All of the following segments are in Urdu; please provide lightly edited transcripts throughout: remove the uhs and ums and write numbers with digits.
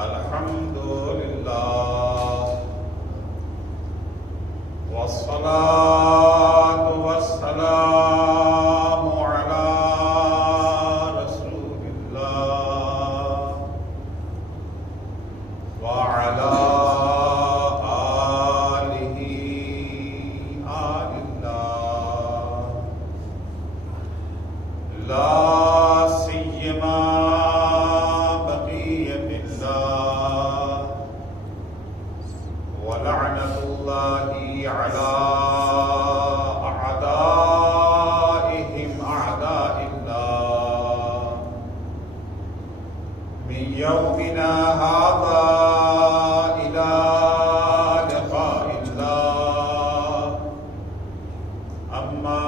الحمد لله والصلاة والسلام على رسول الله وعلى آله آل الله لا سيما ولعنة الله على أعدائهم أعداء الله من يومنا هذا إلى لقاء الله أما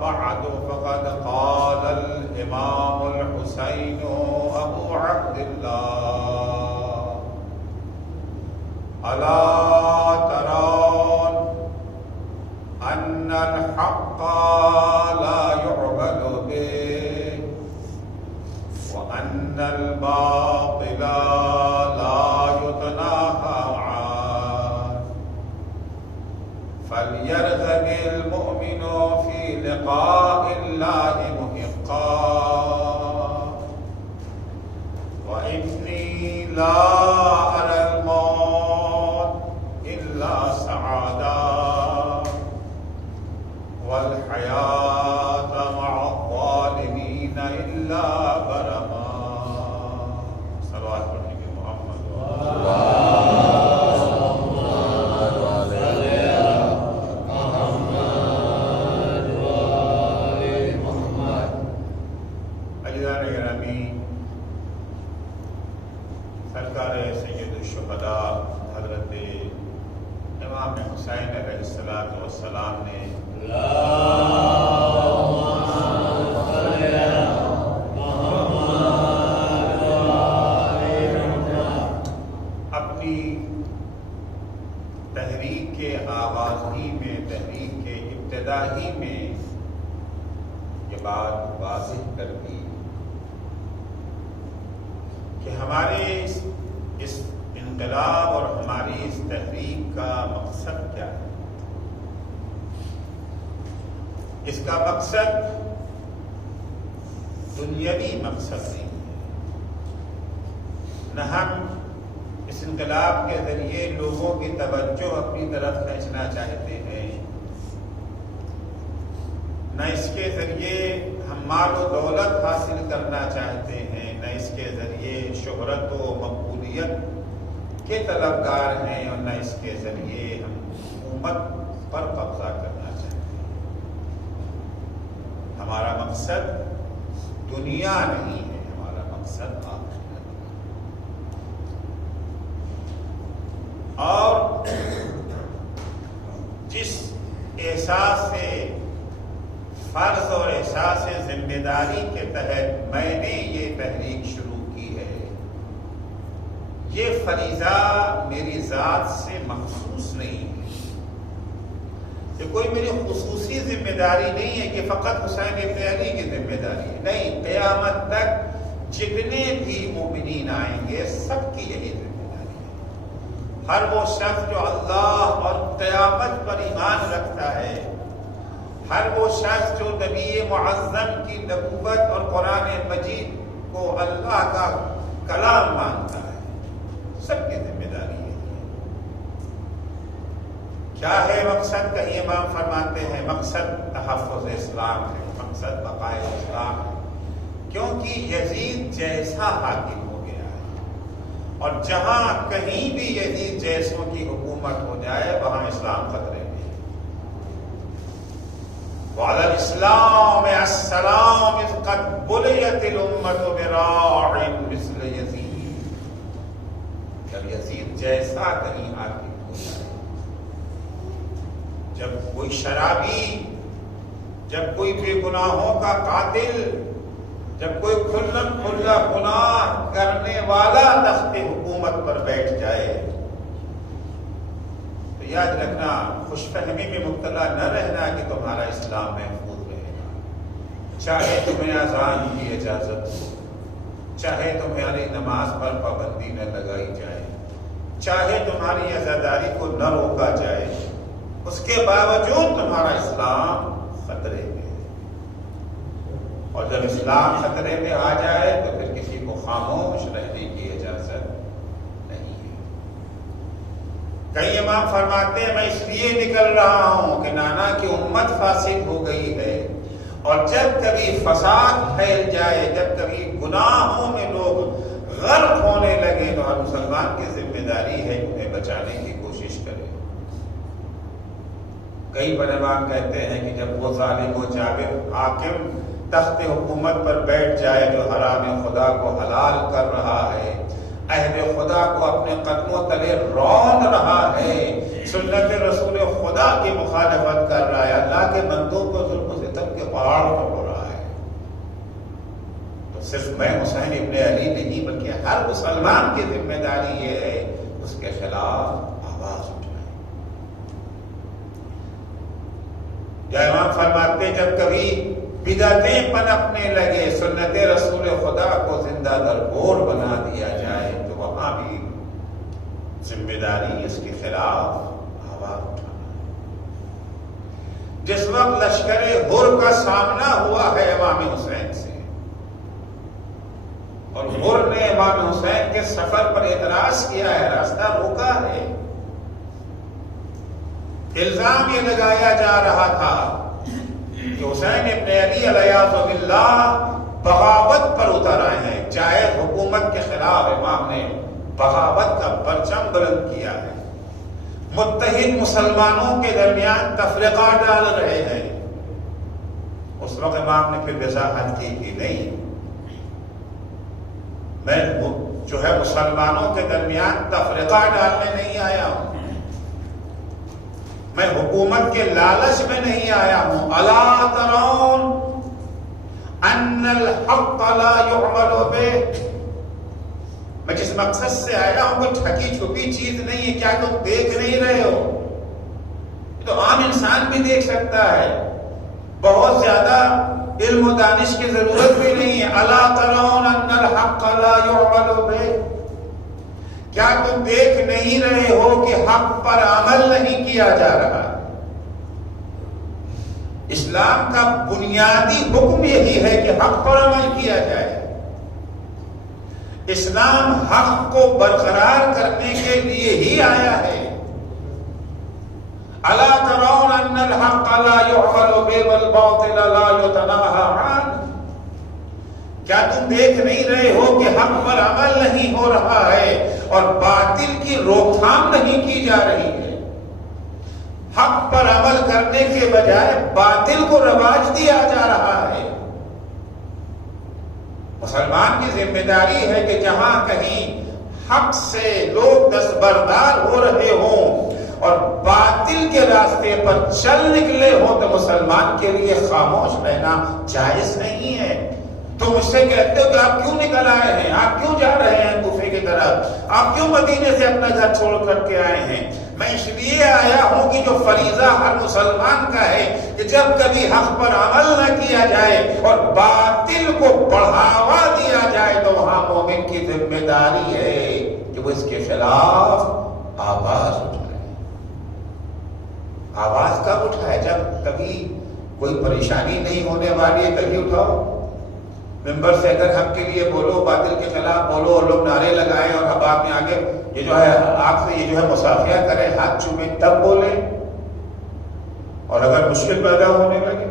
بعد فقد قال الإمام الحسين أبو عبد الله ألا ترون أن الحق لا يعبد به وأن الباطل لا يتناهى عنه فليرغب المؤمن في لقاء الله محقا وإني لا أرى الموت إلا سعادة والحياة مع الظالمين إلا برما صلوات پڑھیں گے محمد عزیزان گرامی، سرکار سید الشہداء حضرت امام حسین علیہ السلام نے اپنی تحریک کے آغاز ہی میں، تحریک کے ابتدا ہی میں یہ بات واضح کر دی کہ ہمارے اس انقلاب اور ہماری اس تحریک کا مقصد کیا ہے۔ اس کا مقصد دنیاوی مقصد نہیں ہے، نہ ہم اس انقلاب کے ذریعے لوگوں کی توجہ اپنی طرف کھینچنا چاہتے ہیں، نہ اس کے ذریعے ہم مال و دولت حاصل کرنا چاہتے ہیں، نہ اس کے ذریعے شہرت و مقبولیت کے طلبگار ہیں، اور نہ اس کے ذریعے ہم حکومت پر قبضہ کرنا چاہتے ہیں۔ ہمارا مقصد دنیا نہیں ہے، ہمارا مقصد آخرت ہے۔ اور جس احساس سے فرض اور احساس ذمہ داری کے تحت میں نے یہ تحریک شروع کی ہے، یہ فریضہ میری ذات سے مخصوص نہیں ہے، یہ کوئی میری خصوصی ذمہ داری نہیں ہے کہ فقط حسین ابن علی کی ذمہ داری ہے، نہیں، قیامت تک جتنے بھی مومنین آئیں گے سب کی یہی ذمہ داری ہے۔ ہر وہ شخص جو اللہ اور قیامت پر ایمان رکھتا ہے، ہر وہ شخص جو نبی معظم کی نبوت اور قرآن مجید کو اللہ کا کلام مانتا ہے، سب کی ذمہ داری ہے۔ کیا ہے مقصد؟ کہیں امام فرماتے ہیں مقصد تحفظ اسلام ہے، مقصد بقائے اسلام ہے، کیونکہ یزید جیسا حاکم ہو گیا ہے، اور جہاں کہیں بھی یزید جیسوں کی حکومت ہو جائے وہاں اسلام خطرے میں ہے۔ وعلى الاسلام السلام اذ قد بليت الامة براع مثل یزید، جب یزید جیسا کہیں حاکم ہو جائے، جب کوئی شرابی، جب کوئی بے گناہوں کا قاتل، جب کوئی کھلم کھلا گناہ کرنے والا تخت حکومت پر بیٹھ جائے تو یاد رکھنا، خوش فہمی میں مبتلا نہ رہنا کہ تمہارا اسلام محفوظ رہے گا، چاہے تمہیں اذان کی اجازت ہو، چاہے تمہاری نماز پر پابندی نہ لگائی جائے، چاہے تمہاری عزاداری کو نہ روکا جائے، اس کے باوجود تمہارا اسلام خطرے میں ہے۔ اور جب اسلام خطرے میں آ جائے تو پھر کسی کو خاموش رہنے کی اجازت نہیں ہے۔ کئی امام فرماتے ہیں میں اس لیے نکل رہا ہوں کہ نانا کی امت فاسد ہو گئی ہے، اور جب کبھی فساد پھیل جائے، جب کبھی گناہوں میں لوگ غرق ہونے لگے تو ہر مسلمان کی ذمہ داری ہے انہیں بچانے کی کوشش کرے۔ کئی بڑے امام کہتے ہیں کہ جب وہ ظالم و جابر حاکم تخت حکومت پر بیٹھ جائے جو حرام خدا کو حلال کر رہا ہے، اہل خدا کو اپنے قدموں تلے رون رہا ہے، سنت رسول خدا کی مخالفت کر رہا ہے، اللہ کے بندوں کو ظلم و ستم کے پہاڑ پر ہو رہا ہے، تو صرف میں حسین ابن علی نہیں بلکہ ہر مسلمان کی ذمہ داری یہ ہے اس کے خلاف آواز اٹھائے۔ یا امام فرماتے جب کبھی بدعتیں پنپنے لگے، سنت رسول خدا کو زندہ درگور بنا دیا جائے تو وہاں بھی ذمہ داری اس کے خلاف آواز اٹھانا ہے۔ جس وقت لشکر ہر کا سامنا ہوا ہے امام حسین سے، اور ہر نے امام حسین کے سفر پر اعتراض کیا ہے، راستہ روکا ہے، الزام یہ لگایا جا رہا تھا کہ حسین ابن علی علیہ باللہ بغاوت پر اتر آئے ہیں، جائز حکومت کے خلاف امام نے بغاوت کا پرچم بلند کیا ہے، متحد مسلمانوں کے درمیان تفرقہ ڈال رہے ہیں۔ اس وقت امام نے پھر وضاحت کی کہ نہیں، میں جو ہے مسلمانوں کے درمیان تفرقہ ڈالنے نہیں آیا ہوں، میں حکومت کے لالچ میں نہیں آیا ہوں۔ الا ترون ان الحق لا يعمل به، میں جس مقصد سے آیا ہوں کوئی ٹھکی چھپی چیز نہیں ہے، کیا تم دیکھ نہیں رہے ہو؟ یہ تو عام انسان بھی دیکھ سکتا ہے، بہت زیادہ علم و دانش کی ضرورت بھی نہیں ہے۔ الا ترون ان الحق لا يعمل به، کیا تم دیکھ نہیں رہے ہو کہ حق پر عمل نہیں کیا جا رہا؟ اسلام کا بنیادی حکم یہی ہے کہ حق پر عمل کیا جائے۔ اسلام حق کو برقرار کرنے کے لیے ہی آیا ہے۔ الا ترون ان الحق لا يعمل به والباطل لا يتناهى عنه، کیا تم دیکھ نہیں رہے ہو کہ حق پر عمل نہیں ہو رہا ہے اور باطل کی روک تھام نہیں کی جا رہی ہے؟ حق پر عمل کرنے کے بجائے باطل کو رواج دیا جا رہا ہے۔ مسلمان کی ذمہ داری ہے کہ جہاں کہیں حق سے لوگ دستبردار ہو رہے ہوں اور باطل کے راستے پر چل نکلے ہوں تو مسلمان کے لیے خاموش رہنا جائز نہیں ہے۔ تو مجھ سے کہتے ہو کہ آپ کیوں نکل آئے ہیں، آپ کیوں جا رہے ہیں کوفے کی طرف، آپ کیوں مدینے سے اپنا گھر چھوڑ کر کے آئے ہیں؟ میں اس لیے آیا ہوں کہ جو فریضہ ہر مسلمان کا ہے کہ جب کبھی حق پر عمل نہ کیا جائے اور باطل کو بڑھاوا دیا جائے تو وہاں مومن کی ذمہ داری ہے کہ وہ اس کے خلاف آواز اٹھائے۔ آواز کب اٹھائے؟ جب کبھی کوئی پریشانی نہیں ہونے والی ہے تبھی اٹھاؤ۔ ممبر سے اگر حق کے لیے بولو، باطل کے خلاف بولو اور لوگ نعرے لگائیں اور اب آپ نے آگے یہ جو ہے آپ سے یہ جو ہے مصافحہ کریں، ہاتھ چومیں، تب بولیں۔ اور اگر مشکل پیدا ہونے لگے،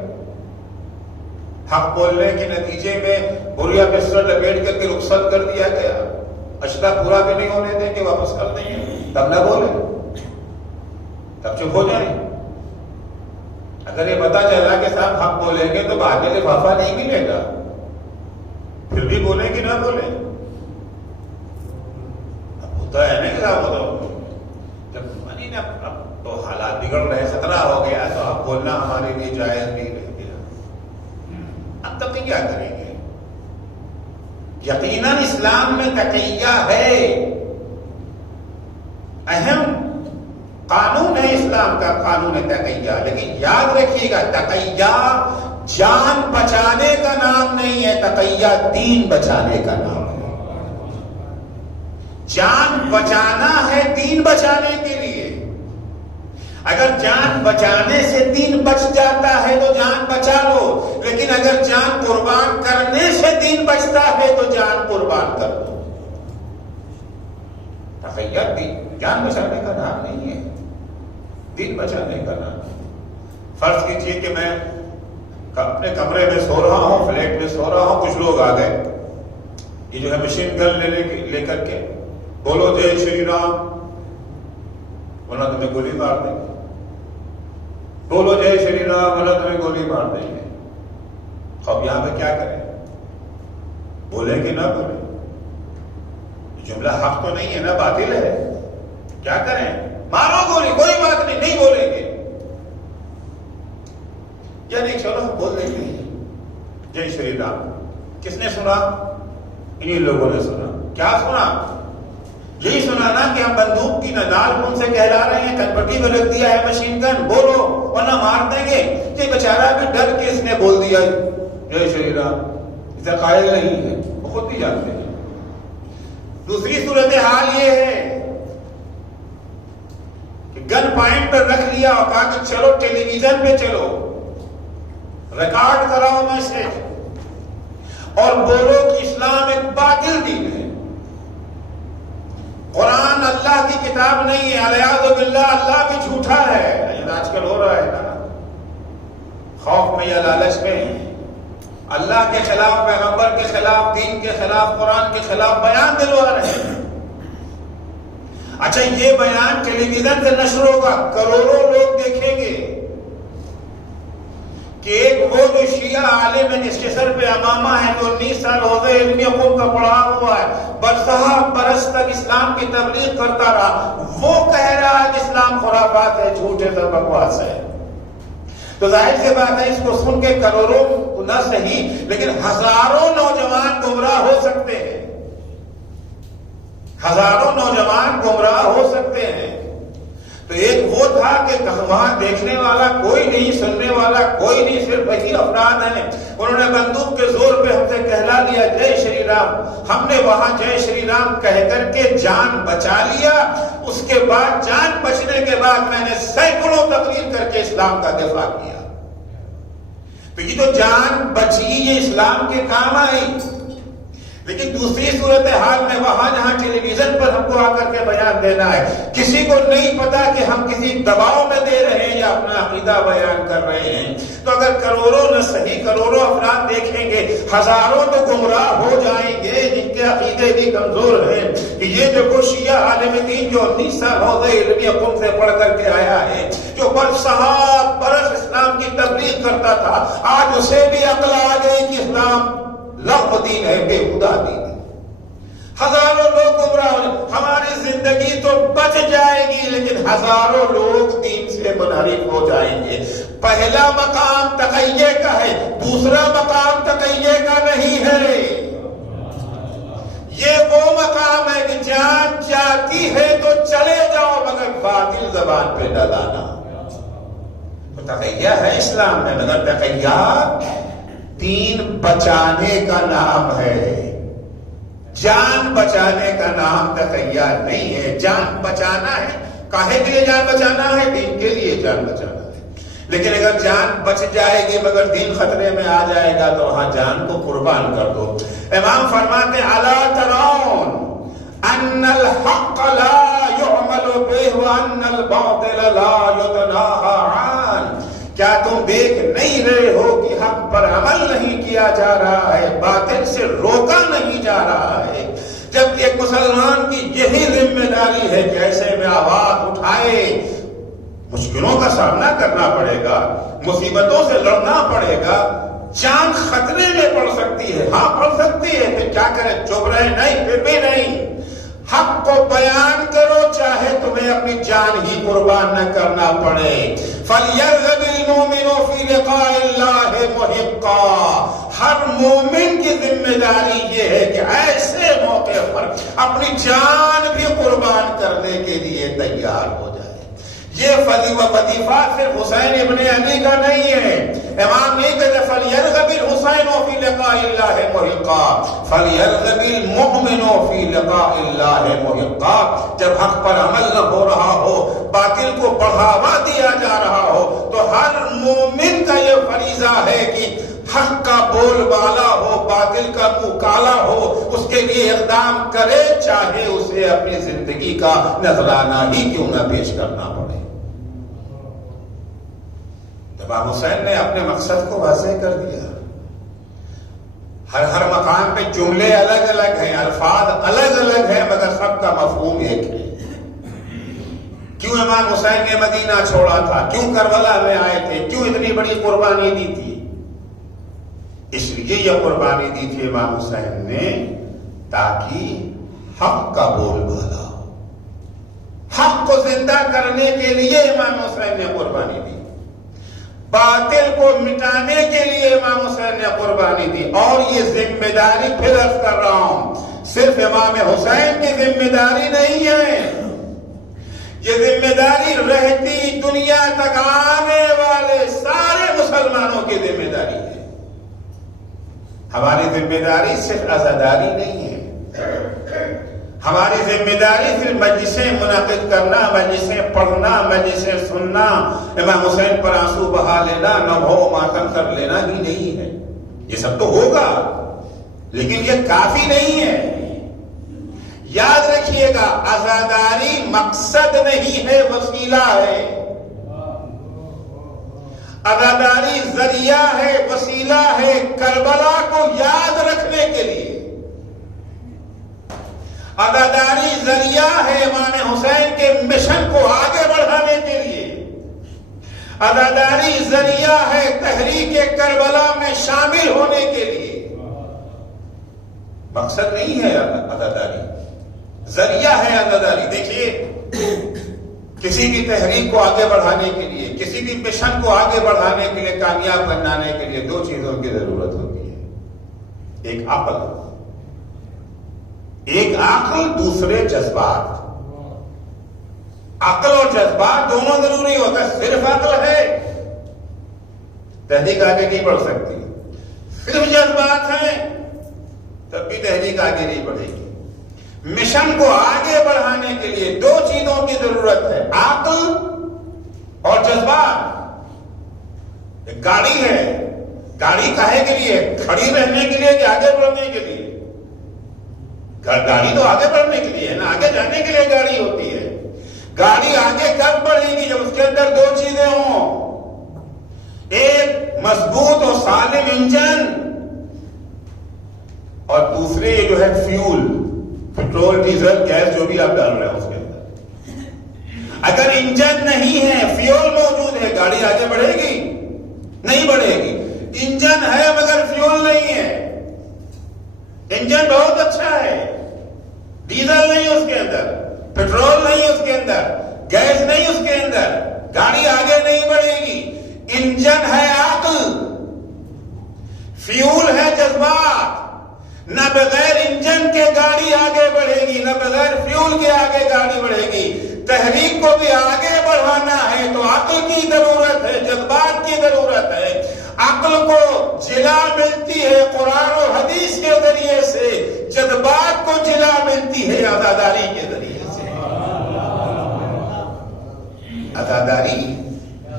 حق بولنے کے نتیجے میں بوریا بستر لپیٹ کر کے رخصت کر دیا گیا، اشرا پورا بھی نہیں ہونے دیں گے، واپس کر دیں گے، تب نہ بولیں، تب چپ ہو جائیں۔ اگر یہ پتا چلا کہ صاحب حق بولیں گے تو بعد میں لفافہ نہیں ملے گا، پھر بھی بولیں کہ نہ بولیں؟ اب ہوتا ہے نا کہ صاحب وہ جب منی نا اب تو حالات بگڑ رہے، خطرہ ہو گیا تو اب بولنا ہمارے لیے جائز نہیں رہ گیا، اب تک کیا کریں گے؟ یقیناً اسلام میں تقیہ ہے، اہم قانون ہے اسلام کا، قانون تقیہ، لیکن یاد رکھیے گا تقیہ جان بچانے کا نام نہیں ہے، تقیہ دین بچانے کا نام ہے۔ جان بچانا ہے دین بچانے کے لیے. اگر جان بچانے سے دین بچ جاتا ہے تو جان بچا لو، لیکن اگر جان قربان کرنے سے دین بچتا ہے تو جان قربان کر دو. تخیل دین جان بچانے کا نام نہیں ہے، دین بچانے کا نام. فرض کیجئے کہ میں اپنے کمرے میں سو رہا ہوں، فلیٹ میں سو رہا ہوں، کچھ لوگ آ گئے، یہ جو ہے مشین گن لے کر کے بولو جے شری رام، ورنہ تمہیں گولی مار دیں گے. بولو جے شری رام ورنہ تمہیں گولی مار دیں گے. اب یہاں پہ کیا کریں؟ بولیں کہ نہ بولیں؟ جملہ حق تو نہیں ہے نا، باطل ہے. کیا کریں؟ مارو گولی، کوئی بات نہیں، نہیں بولیں گے. یعنی چلو بول دیں گے جے شری رام. کس نے سنا؟ انہی لوگوں نے سنا. کیا سنا؟ یہی سنا نا کہ ہم بندوق کی نال کون سے کہلا رہے ہیں، کنپٹی میں رکھ دیا ہے مشین گن، بولو ورنہ مار دیں گے. یہ بیچارہ بھی ڈر کے اس نے بول دیا جے شری رام. اسے قائل نہیں ہے، وہ خود بھی جانتے ہیں. دوسری صورتحال یہ ہے کہ گن پوائنٹ پر رکھ لیا اور کہا کہ چلو ٹیلی ویژن پہ چلو، ریکارڈ کراؤ میسج اور بولو کہ اسلام ایک باطل دین ہے، قرآن اللہ کی کتاب نہیں ہے، الیاذ باللہ اللہ بھی جھوٹا ہے. آج کل ہو رہا ہے نا، خوف میں یا لالچ میں اللہ کے خلاف، پیغمبر کے خلاف، دین کے خلاف، قرآن کے خلاف بیان دلوا رہے ہیں. اچھا یہ بیان ٹیلی ویژن سے نشر ہوگا، کروڑوں لوگ دیکھیں گے کہ ایک وہ جو شیعہ عالم ہے جس کے سر پہ امامہ ہے، جو 19 سال ہو گئے علمی قوم کا پڑھا ہوا ہے، برسہ برس تک اسلام کی تبلیغ کرتا رہا، وہ کہہ رہا ہے کہ اسلام خرافات ہے، جھوٹ ہے، سب بکواس ہے. تو ظاہر سی بات ہے اس کو سن کے کروڑوں نہ صحیح لیکن ہزاروں نوجوان گمراہ ہو سکتے ہیں، ہزاروں نوجوان گمراہ ہو سکتے ہیں. تو ایک وہ تھا کہ وہاں دیکھنے والا کوئی نہیں، سننے والا کوئی نہیں، صرف وہی افراد ہیں. انہوں نے بندوق کے زور پہ ہم سے کہلا دیا جے شری رام. ہم نے وہاں جے شری رام کہہ کر کے جان بچا لیا. اس کے بعد جان بچنے کے بعد میں نے سینکڑوں تقریر کر کے اسلام کا دفاع کیا. تو یہ تو جان بچی، یہ اسلام کے کام آئی. لیکن دوسری صورتحال میں وہاں جہاں ٹیلی ویژن پر ہم کو آ کر کے بیان دینا ہے، کسی کو نہیں پتا کہ ہم کسی دباؤ میں دے رہے ہیں یا اپنا عقیدہ بیان کر رہے ہیں. تو اگر کروڑوں نہ صحیح کروڑوں افراد دیکھیں گے، ہزاروں تو گمراہ ہو جائیں گے جن کے عقیدے بھی کمزور ہیں. کہ یہ جو شیعہ عالم دین جو 19 سال ہو گئے علمی قوم سے پڑھ کر کے آیا ہے، جو برس اسلام کی تبلیغ کرتا تھا، آج اسے بھی عقل آ گئی کہ اسلام لغو دین ہے، بے خدا دین ہے. ہزاروں لوگ گمراہ ہو جائیں، ہماری زندگی تو بچ جائے گی لیکن ہزاروں لوگ دین سے منحرف ہو جائیں گے. پہلا مقام تقیے کا ہے، دوسرا مقام تقیے کا نہیں ہے. یہ وہ مقام ہے کہ جان چاہتی ہے تو چلے جاؤ مگر باطل زبان پہ نہ لانا. تقیہ ہے اسلام میں، مگر تقیہ دین بچانے کا نام ہے، جان بچانے کا نام تقیہ نہیں ہے. جان بچانا ہے، کاہے کے لیے جان بچانا ہے؟ دین کے لیے جان بچانا ہے. لیکن اگر جان بچ جائے گی مگر دین خطرے میں آ جائے گا تو وہاں جان کو قربان کر دو. امام فرماتے الا ترون ان الحق لا يعمل به وان الباطل لا يتناهى عنه. کیا تم دیکھ نہیں رہے ہو کہ حق پر عمل نہیں کیا جا رہا ہے، باطل سے روکا نہیں جا رہا ہے؟ جب ایک مسلمان کی یہی ذمہ داری ہے کہ ایسے میں آواز اٹھائے، مشکلوں کا سامنا کرنا پڑے گا، مصیبتوں سے لڑنا پڑے گا، جان خطرے میں پڑ سکتی ہے. ہاں پڑ سکتی ہے، پھر کیا کریں؟ چپ رہے؟ نہیں، پھر بھی نہیں. حق کو بیان کرو چاہے تمہیں اپنی جان ہی قربان نہ کرنا پڑے. فَلْيَرْغَبِ الْمُؤْمِنُ فِي لِقَاءِ اللَّهِ مُحِقًّا. ہر مومن کی ذمہ داری یہ ہے کہ ایسے موقع پر اپنی جان بھی قربان کرنے کے لیے تیار ہو جائے. یہ وظیفہ صرف حسین ابن علی کا نہیں ہے. امام نہیں کہتے فَلْيَرْغَبِ الْحُسَيْنُ فِي لِقَاءِ اللَّهِ مُحِقًّا فَلْيَرْغَبِ الْمُؤْمِنُ فِي لِقَاءِ اللَّهِ مُحِقًّا. جب حق پر عمل نہ ہو رہا ہو، باطل کو بڑھاوا دیا جا رہا ہو، تو ہر مومن کا یہ فریضہ ہے کہ حق کا بول بالا ہو، باطل کا منہ کالا ہو، اس کے لیے اقدام کرے، چاہے اسے اپنی زندگی کا نذرانہ ہی کیوں نہ پیش کرنا پڑے. امام حسین نے اپنے مقصد کو واضح کر دیا. ہر مقام پہ جملے الگ الگ ہیں، الفاظ الگ الگ ہیں، مگر سب کا مفہوم ایک ہے. کیوں امام حسین نے مدینہ چھوڑا تھا؟ کیوں کربلا میں آئے تھے؟ کیوں اتنی بڑی قربانی دی تھی؟ اس لیے یہ قربانی دی تھی امام حسین نے تاکہ حق کا بول بالا ہو. حق کو زندہ کرنے کے لیے امام حسین نے قربانی دی، باطل کو مٹانے کے لیے امام حسین نے قربانی دی. اور یہ ذمہ داری پھر عرض کر رہا ہوں، صرف امام حسین کی ذمہ داری نہیں ہے، یہ ذمہ داری رہتی دنیا تک آنے والے سارے مسلمانوں کی ذمہ داری ہے. ہماری ذمہ داری صرف عزاداری نہیں ہے. ہماری ذمہ داری صرف مجلسیں منعقد کرنا، مجلسیں پڑھنا، مجلسیں سننا، امام حسین پر آنسو بہا لینا، نوحہ و ماتم کر لینا ہی نہیں ہے. یہ سب تو ہوگا، لیکن یہ کافی نہیں ہے. یاد رکھیے گا، عزاداری مقصد نہیں ہے، وسیلہ ہے. عزاداری ذریعہ ہے، وسیلہ ہے کربلا کو یاد رکھنے کے لیے. عزاداری ذریعہ ہے امام حسین کے مشن کو آگے بڑھانے کے لیے. عزاداری ذریعہ ہے تحریک کربلا میں شامل ہونے کے لیے. مقصد نہیں ہے عزاداری، ذریعہ ہے عزاداری. دیکھیے، کسی بھی تحریک کو آگے بڑھانے کے لیے، کسی بھی مشن کو آگے بڑھانے کے لیے، کامیاب بنانے کے لیے دو چیزوں کی ضرورت ہوتی ہے. ایک عقل، دوسرے جذبات. عقل اور جذبات دونوں ضروری ہوتا ہے. صرف عقل ہے تحریک آگے نہیں بڑھ سکتی، صرف جذبات ہیں تب بھی تحریک آگے نہیں بڑھے گی. مشن کو آگے بڑھانے کے لیے دو چیزوں کی ضرورت ہے، عقل اور جذبات. ایک گاڑی ہے، گاڑی کاہے کے لیے؟ کھڑی رہنے کے لیے کہ آگے بڑھنے کے لیے؟ گاڑی تو آگے بڑھنے کے لیے ہے نا، آگے جانے کے لیے گاڑی ہوتی ہے. گاڑی آگے کب بڑھے گی؟ جب اس کے اندر دو چیزیں ہوں، ایک مضبوط اور سالم انجن، اور دوسرے جو ہے فیول، پیٹرول، ڈیزل، گیس جو بھی آپ ڈال رہے ہیں اس کے اندر. اگر انجن نہیں ہے، فیول موجود ہے، گاڑی آگے بڑھے گی؟ نہیں بڑھے گی. انجن ہے مگر فیول نہیں ہے. انجن بہت اچھا ہے، ڈیزل نہیں اس کے اندر، پیٹرول نہیں اس کے اندر، گیس نہیں اس کے اندر، گاڑی آگے نہیں بڑھے گی. انجن ہے عقل، فیول ہے جذبات. نہ بغیر انجن کے گاڑی آگے بڑھے گی، نہ بغیر فیول کے آگے گاڑی بڑھے گی. تحریک کو بھی آگے بڑھانا ہے تو عقل کی ضرورت ہے، جذبات کی ضرورت ہے. عقل کو جلا ملتی ہے قرآن و حدیث کے ذریعے سے، جذبات کو جلا ملتی ہے عزاداری کے ذریعے سے. عزاداری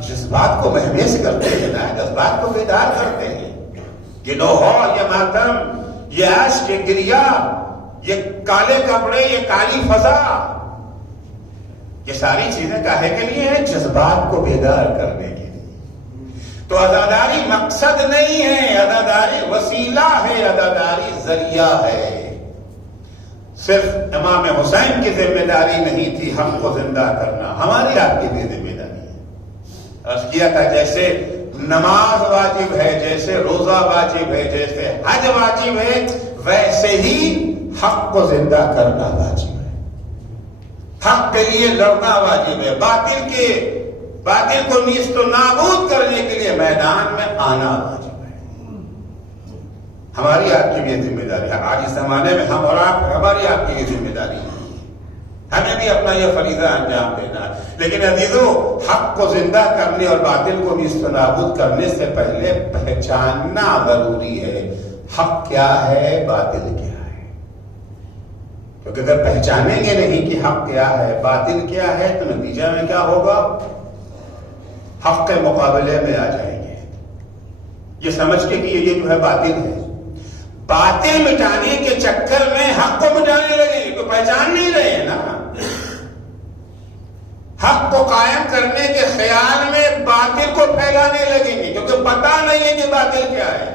جذبات کو مہمیز کرتے ہیں نا، جذبات کو بیدار کرتے ہیں. یہ نوحہ، یہ ماتم، یہ عشق، یہ گریہ، یہ کالے کپڑے، یہ کالی فضا، یہ ساری چیزیں کاہے کے لیے ہیں؟ جذبات کو بیدار کرنے کے لیے. تو عزاداری مقصد نہیں ہے، عزاداری وسیلہ ہے، عزاداری ذریعہ ہے. صرف امام حسین کی ذمہ داری نہیں تھی ہم کو زندہ کرنا، ہماری آپ کی بھی ذمہ داری ہے. عرض کیا تھا جیسے نماز واجب ہے، جیسے روزہ واجب ہے، جیسے حج واجب ہے، ویسے ہی حق کو زندہ کرنا واجب ہے. حق کے لیے لڑنا واجب ہے، باطل کو نیست و نابود کرنے کے لیے میدان میں آنا واجب ہے. ہماری آپ کی بھی ذمہ داری ہے. آج اس زمانے میں ہم اور آپ، ہماری آپ کی یہ ذمہ داری ہے. ہمیں بھی اپنا یہ فریضہ انجام دینا ہے. لیکن عزیزو، حق کو زندہ کرنے اور باطل کو نیست و نابود کرنے سے پہلے پہچاننا ضروری ہے. حق کیا ہے، باطل کیا ہے. کیونکہ اگر پہچانیں گے نہیں کہ حق کیا ہے، باطل کیا ہے، تو نتیجہ میں کیا ہوگا؟ حق کے مقابلے میں آ جائیں گے، یہ سمجھ کے کہ یہ جو ہے باطل ہے. باطل مٹانے کے چکر میں حق کو مٹانے لگیں تو پہچان نہیں رہے ہیں نا. حق کو قائم کرنے کے خیال میں باطل کو پھیلانے لگیں گے، کیونکہ پتہ نہیں ہے کہ باطل کیا ہے.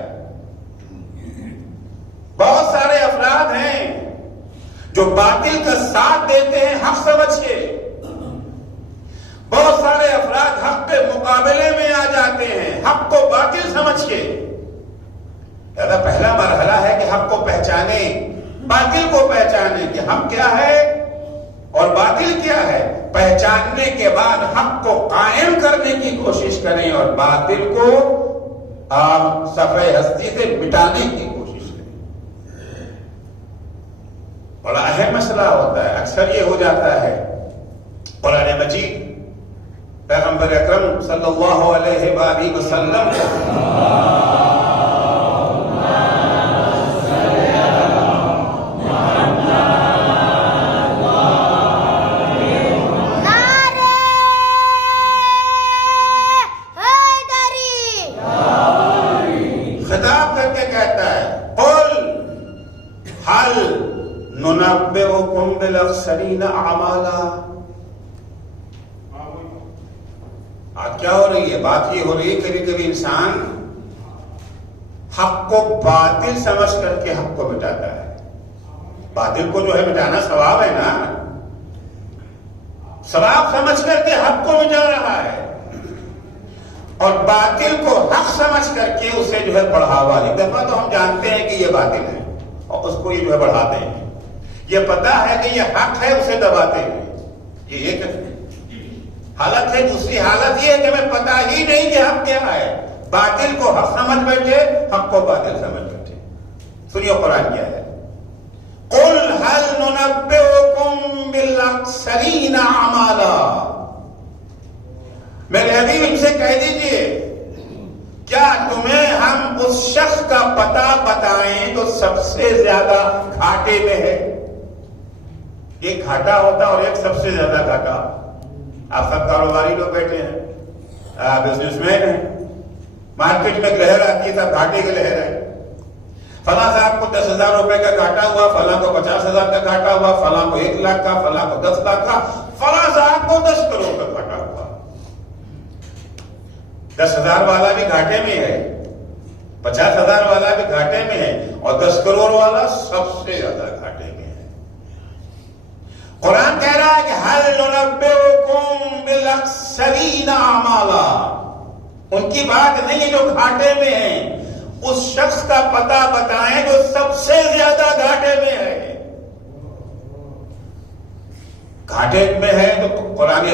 بہت سارے افراد ہیں جو باطل کا ساتھ دیتے ہیں حق سمجھ کے. بہت سارے افراد حق کے مقابلے میں آ جاتے ہیں حق کو باطل سمجھ کے. پہلا مرحلہ ہے کہ حق کو پہچانے، باطل کو پہچانے کہ حق کیا ہے اور باطل کیا ہے. پہچاننے کے بعد حق کو قائم کرنے کی کوشش کریں اور باطل کو صفحہ ہستی سے مٹانے کی کوشش کریں. بڑا اہم مسئلہ ہوتا ہے. اکثر یہ ہو جاتا ہے قرآن مجید پیغمبر اکرم صلی اللہ علیہ وآلہ وسلم خطاب کر کے کہتا ہے قل هل ننبئكم بالاخسرین اعمالا. آج کیا ہو رہی ہے؟ بات یہ ہو رہی ہے کبھی کبھی انسان حق کو باطل سمجھ کر کے حق کو مٹاتا ہے. باطل کو جو ہے مٹانا ثواب ہے نا، ثواب سمجھ کر کے حق کو مٹا رہا ہے، اور باطل کو حق سمجھ کر کے اسے جو ہے بڑھاوا. ایک دفعہ تو ہم جانتے ہیں کہ یہ باطل ہے اور اس کو یہ جو ہے بڑھاتے ہیں. یہ پتا ہے کہ یہ حق ہے، اسے دباتے ہیں. یہ ایک حالت ہے. دوسری حالت یہ ہے کہ ہمیں پتا ہی نہیں کہ حق کیا ہے، باطل کو حق سمجھ بیٹھے، حق کو باطل سمجھ بیٹھے. سنیے قرآن کیا ہے. قل هل ننبئكم بالاخسرین اعمالا. میرے حبیب ان سے کہہ دیجئے کیا تمہیں ہم اس شخص کا پتہ بتائیں جو سب سے زیادہ گھاٹے میں ہے. ایک گھاٹا ہوتا اور ایک سب سے زیادہ گھاٹا. آپ سب کاروباری لوگ بیٹھے ہیں، بزنس مین ہیں، مارکیٹ میں ایک لہر آتی ہے، سب گھاٹے کی لہر ہے. فلاں صاحب کو 10,000 روپے کا گھاٹا ہوا، فلاں کو 50,000 کا گھاٹا ہوا، فلاں کو 1 لاکھ کا، فلاں کو 10 لاکھ کا، فلاں صاحب کو 10 کروڑ کا گھاٹا ہوا. 10,000 والا بھی گھاٹے میں ہے، 50,000 والا بھی گھاٹے میں ہے، اور 10 کروڑ والا سب سے زیادہ گھاٹے میں ہے. قرآن کہہ رہا ہے کہ هل ننبئكم بالاخسرین اعمالا. ان کی بات نہیں ہے جو گھاٹے میں ہیں، اس شخص کا پتہ بتائیں جو سب سے زیادہ گھاٹے میں ہے. گھاٹے میں ہے تو قرآن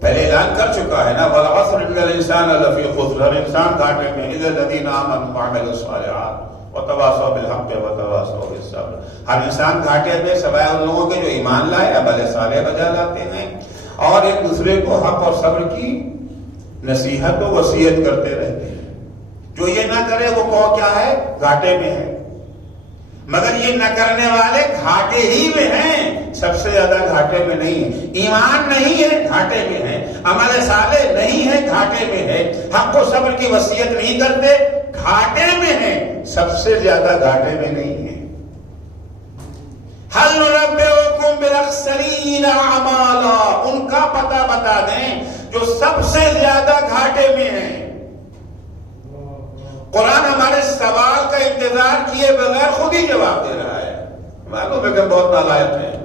پہلے اعلان کر چکا ہے نا، والعصر ان الانسان لفی خسر. ہر انسان گھاٹے میں، الا الذین آمنوا وعملوا الصالحات وتواصوا بالحق وتواصوا بالصبر. ہر انسان گھاٹے میں سوائے ان لوگوں کے جو ایمان لائے، عمل صالح بجا لاتے ہیں اور ایک دوسرے کو حق اور صبر کی نصیحت و وصیت کرتے رہتے ہیں. جو یہ نہ کرے وہ کیا ہے؟ گھاٹے میں ہے. مگر یہ نہ کرنے والے گھاٹے ہی میں ہیں، سب سے زیادہ گھاٹے میں نہیں ہے. ایمان نہیں ہے، گھاٹے میں ہے. عمل صالح نہیں ہے، گھاٹے میں ہے. حق و صبر کی وصیت نہیں کرتے، گھاٹے میں ہیں. سب سے زیادہ گھاٹے میں نہیں ہے. هل ننبئكم بالاخسرین اعمالا. ان کا پتہ بتا دیں جو سب سے زیادہ گھاٹے میں ہیں. قرآن ہمارے سوال کا انتظار کیے بغیر خود ہی جواب دے رہا ہے. معلوم ہے کہ بہت نالائق ہیں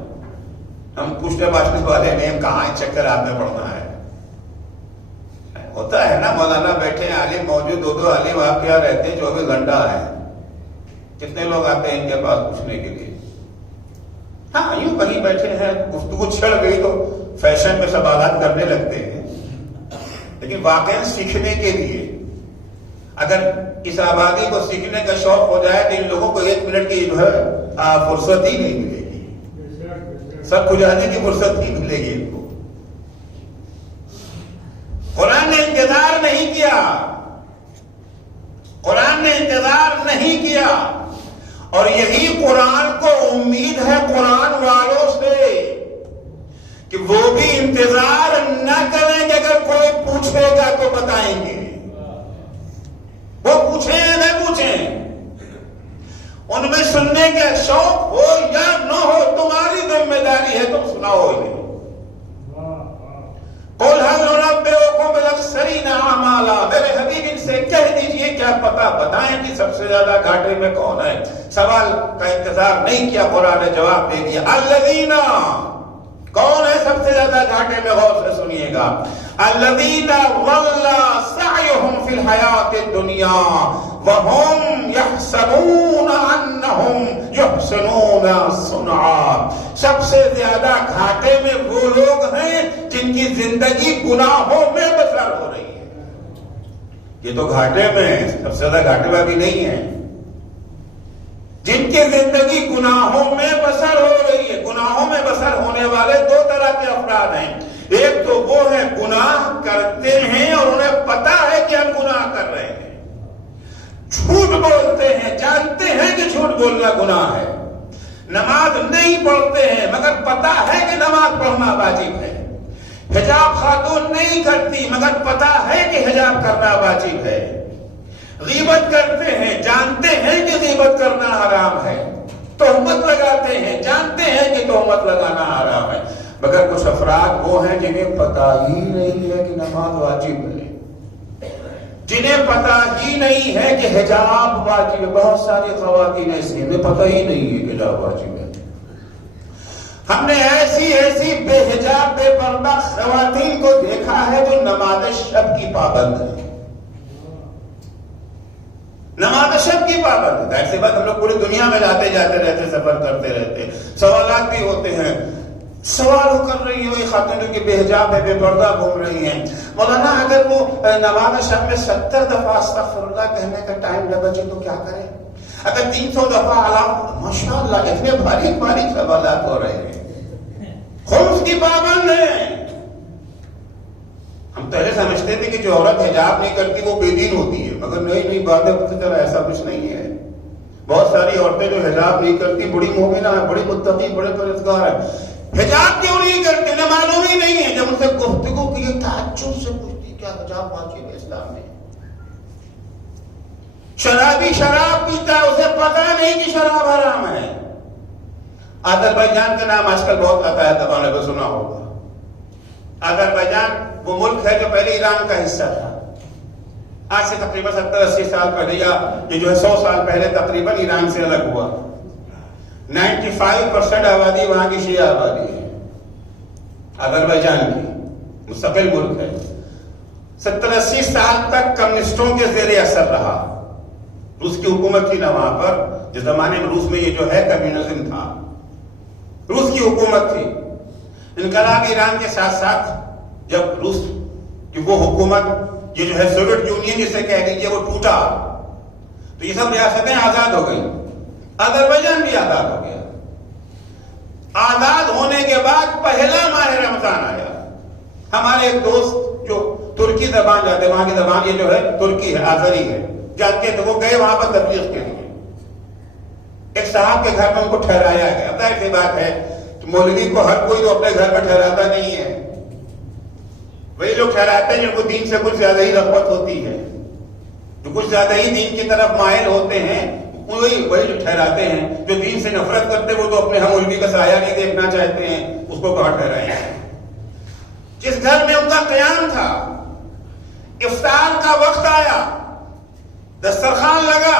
ہم، پوچھنے پاچھنے والے نہیں. کہاں چکر آپ نے پڑھنا ہے. ہوتا ہے نا، مولانا بیٹھے ہیں، عالم موجود، 2 عالم آپ کے یہاں رہتے ہیں، 24 گھنٹہ ہے. کتنے لوگ آتے ہیں ان کے پاس پوچھنے کے لیے؟ ہاں یوں کہیں بیٹھے ہیں، گفتگو چھڑ گئی تو فیشن میں سوالات کرنے لگتے ہیں. لیکن واقعی سیکھنے کے لیے اگر اس آبادی کو سیکھنے کا شوق ہو جائے تو ان لوگوں کو 1 منٹ کی جو ہے فرصت ہی نہیں ملے گی. سر کھجانے کی فرصت نہیں ملے گی ان کو. قرآن نے انتظار نہیں کیا، قرآن نے انتظار نہیں کیا. اور یہی قرآن کو امید ہے قرآن والوں سے کہ وہ بھی انتظار نہ کریں کہ اگر کوئی پوچھے گا تو بتائیں گے. وہ پوچھیں یا نہ پوچھیں، ان میں سننے کا شوق ہو یا نہ ہو، تمہاری ذمہ داری ہے، تم سناؤ انہیں. قُلْ هَلْ نُنَبِّئُكُم بِالْأَخْسَرِينَ أَعْمَالًا، میرے حبیب ان سے کہہ دیجئے کیا پتہ بتائیں کہ سب سے زیادہ گھاٹے میں کون ہے. سوال کا انتظار نہیں کیا، قرآن نے جواب دے دیا. الذین، کون ہے سب سے زیادہ گھاٹے میں؟ غور سے سنیے گا. الذین ضل سعیہم فی الحیاۃ الدنیا وہم یحسبون انہم یحسنون صنعا. سب سے زیادہ گھاٹے میں وہ لوگ ہیں جن کی زندگی گناہوں میں بسر ہو رہی ہے. یہ تو گھاٹے میں ہیں، سب سے زیادہ گھاٹے میں بھی نہیں ہے. جن کی زندگی گناہوں میں بسر ہو رہی ہے. گناہوں میں بسر ہونے والے دو طرح کے افراد ہیں. ایک تو وہ ہے گناہ کرتے ہیں اور انہیں پتا ہے کہ ہم گناہ کر رہے ہیں، جھوٹ بولتے ہیں، جانتے ہیں کہ جھوٹ بولنا گناہ ہے. نماز نہیں پڑھتے ہیں مگر پتا ہے کہ نماز پڑھنا واجب ہے. حجاب خاتون نہیں کرتی مگر پتا ہے کہ حجاب کرنا واجب ہے. غیبت کرتے ہیں، جانتے ہیں کہ غیبت کرنا حرام ہے. تہمت لگاتے ہیں، جانتے ہیں کہ تہمت لگانا حرام ہے. مگر کچھ افراد وہ ہیں جنہیں پتا ہی نہیں ہے کہ نماز واجب ہے، جنہیں پتا ہی نہیں ہے کہ حجاب واجب ہے. بہت ساری خواتین ایسی ہیں انہیں پتا ہی نہیں ہے کہ حجاب واجب ہے. ہم نے ایسی بے حجاب بے پردہ خواتین کو دیکھا ہے جو نماز شب کی پابند ہے. نماز شب کی پابند. ظاہر سی بات، ہم لوگ پوری دنیا میں جاتے رہتے، سفر کرتے رہتے، سوالات بھی ہوتے ہیں. سوال کر رہی ہے وہی خاتون کی بے حجاب ہے، بے پردہ گھوم رہی ہیں. مولانا اگر وہ نماز شب میں 70 دفعہ استغفر اللہ کہنے کا ٹائم نہ بچے تو کیا کرے؟ اگر 300 دفعہ ماشاءاللہ اتنے بھاری سوالات ہو رہے ہیں. خمس کی پابند ہے. ہم پہلے سمجھتے تھے کہ جو عورت حجاب نہیں کرتی وہ بے دین ہوتی ہے، مگر نہیں باتیں پتہ چلا ایسا کچھ نہیں ہے. بہت ساری عورتیں جو حجاب نہیں کرتی بڑی مومنہ ہیں، بڑی متقی، بڑے پرہیزگار ہیں. حجاب کیوں نہیں کرتے؟ نہ معلوم ہی نہیں ہے. جب ان سے گفتگو کی تعجب سے پوچھتی کیا حجاب واجب ہے اسلام میں؟ شرابی شراب پیتا ہے، اسے پتہ نہیں کہ شراب حرام ہے. آذربائیجان کا نام آج کل بہت آتا ہے، زبانوں پہ سنا ہوگا. آذربائیجان وہ ملک ہے جو پہلے ایران کا حصہ تھا. آج سے تقریباً 70-80 سال پہلے، یا یہ جو ہے 100 سال پہلے تقریباً ایران سے الگ ہوا. 95% آبادی وہاں کی شیعہ آبادی ہے. آذربائیجان کی مستقل ملک ہے. 70-80 سال تک کمیونسٹوں کے زیر اثر رہا. روس کی حکومت تھی نا وہاں پر. جس زمانے میں روس میں یہ جو ہے کمیونزم تھا، روس کی حکومت تھی. انقلاب ایران کے ساتھ ساتھ جب روس کی وہ حکومت، یہ جو ہے سوویت یونین جسے کہہ لیجیے، وہ ٹوٹا تو یہ سب ریاستیں آزاد ہو گئی. آذربائیجان بھی آزاد ہو گیا. آزاد ہونے کے بعد پہلا ماہ رمضان آیا. ہمارے ایک دوست جو ترکی زبان جاتے ہیں، وہاں کی زبان یہ جو ہے ترکی ہے، آذری ہے، جانتے ہیں، تو وہ گئے وہاں پر تبلیغ کے لیے. ایک صاحب کے گھر میں ان کو ٹھہرایا گیا. اب ظاہر سی بات ہے مولوی کو ہر کوئی تو اپنے گھر میں ٹھہراتا نہیں ہے. وہی لوگ ٹھہراتے ہیں جن کو دین سے کچھ زیادہ ہی رغبت ہوتی ہے، جو کچھ زیادہ ہی دین کی طرف مائل ہوتے ہیں، وہی جو ٹھہراتے ہیں. جو دین سے نفرت کرتے وہ تو اپنے ہم مولوی کا سایہ نہیں دیکھنا چاہتے ہیں، اس کو کہاں ٹھہرائیں. جس گھر میں ان کا قیام تھا، افطار کا وقت آیا، دسترخوان لگا.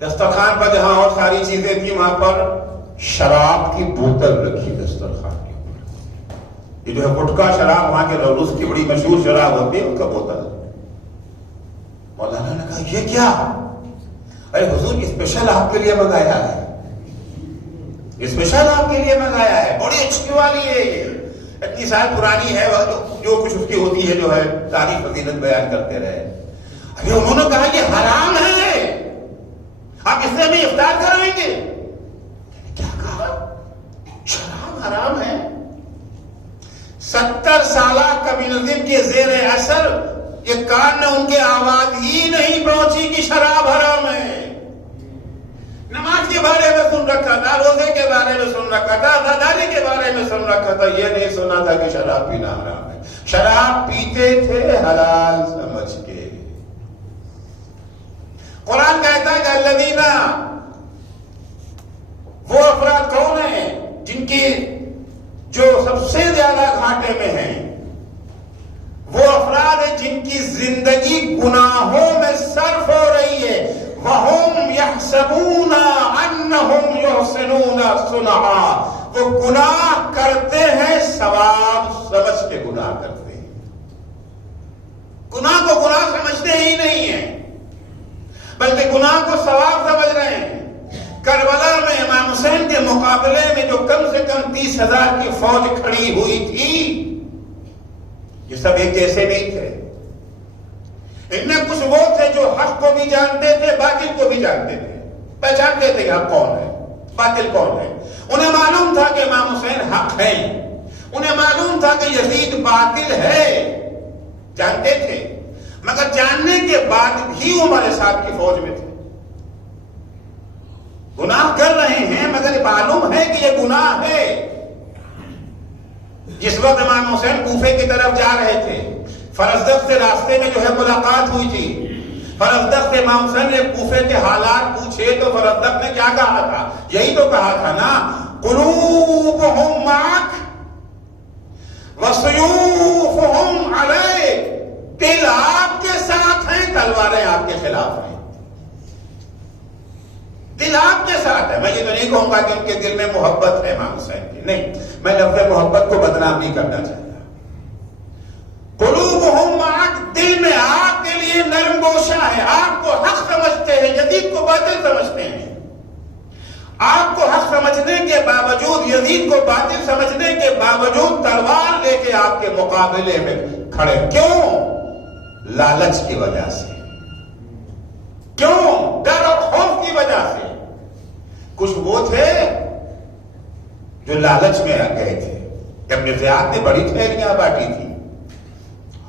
دسترخوان پر جہاں اور ساری چیزیں تھیں وہاں پر شراب کی بوتل رکھی دسترخوان کے اوپر. یہ جو ہے گٹکا شراب، وہاں کے روس کی بڑی مشہور شراب ہوتی ہے، ان کا بوتل. مولانا نے کہا یہ کیا؟ ارے حضور اسپیشل آپ کے لیے منگایا ہے، اسپیشل آپ کے لیے منگایا ہے، بڑی اچھی والی ہے، یہ اتنی سال پرانی ہے، جو کچھ اس کی ہوتی ہے جو ہے تاریخ فضیلت بیان کرتے رہے. ابھی انہوں نے کہا یہ حرام ہے، آپ اس سے ہمیں افطار کرائیں گے. کیا کہا؟ حرام ہے. 70 سالہ کمیونزم کے زیر اثر یہ کان نے ان کے آواز ہی نہیں پہنچی کہ شراب حرام ہے. نماز کے بارے میں سن رکھا تھا, روزے کے بارے میں سن رکھا تھا, عزاداری کے بارے میں سن رکھا تھا, یہ نہیں سنا تھا کہ شراب پینا حرام ہے. شراب پیتے تھے حلال سمجھ کے. قرآن کہتا ہے کہ الذین, وہ افراد کون ہیں جن کی جو سب سے زیادہ گھاٹے میں ہیں, وہ افراد ہیں جن کی زندگی گناہوں میں صرف ہو رہی ہے. وَهُمْ يَحْسَبُونَ أَنَّهُمْ يُحْسِنُونَ صُنْعًا, وہ گناہ کرتے ہیں ثواب سمجھ کے گناہ کرتے ہیں. گناہ کو گناہ سمجھتے ہی نہیں ہیں, بلکہ گناہ کو ثواب سمجھ رہے ہیں. کربلا میں امام حسین کے مقابلے میں جو کم سے کم 30,000 کی فوج کھڑی ہوئی تھی, یہ سب ایک جیسے نہیں تھے. ان میں کچھ وہ تھے جو حق کو بھی جانتے تھے, باطل کو بھی جانتے تھے, پہچانتے تھے کہ حق کون ہے, باطل کون ہے. انہیں معلوم تھا کہ امام حسین حق ہیں, انہیں معلوم تھا کہ یزید باطل ہے, جانتے تھے. مگر جاننے کے بعد بھی ہمارے ساتھ کی فوج میں تھے. گناہ کر رہے ہیں مگر معلوم ہے کہ یہ گناہ ہے. جس وقت امام حسین کوفے کی طرف جا رہے تھے, فرزدق سے راستے میں جو ہے ملاقات ہوئی تھی. فرزدق سے امام حسین نے کوفے کے حالات پوچھے تو فرزدق نے کیا کہا تھا؟ یہی تو کہا تھا نا, قلوبہم معک وسیوفہم علیک, دل آپ کے ساتھ ہیں, تلواریں آپ کے خلاف ہیں. دل آپ کے ساتھ ہے. میں یہ تو نہیں کہوں گا کہ ان کے دل میں محبت ہے امام حسین کی, نہیں, میں لفظ محبت کو بدنام نہیں کرنا چاہتا. قلوبہم معک, دل میں آپ کے لیے نرم گوشہ ہے, آپ کو حق سمجھتے ہیں, یزید کو باطل سمجھتے ہیں. آپ کو حق سمجھنے کے باوجود, یزید کو باطل سمجھنے کے باوجود تلوار لے کے آپ کے مقابلے میں کھڑے. کیوں؟ لالچ کی وجہ سے. کیوں؟ ڈر اور خوف کی وجہ سے. کچھ وہ تھے جو لالچ میں آ گئے تھے, ابن زیاد نے بڑی تھیلیاں بانٹی تھی,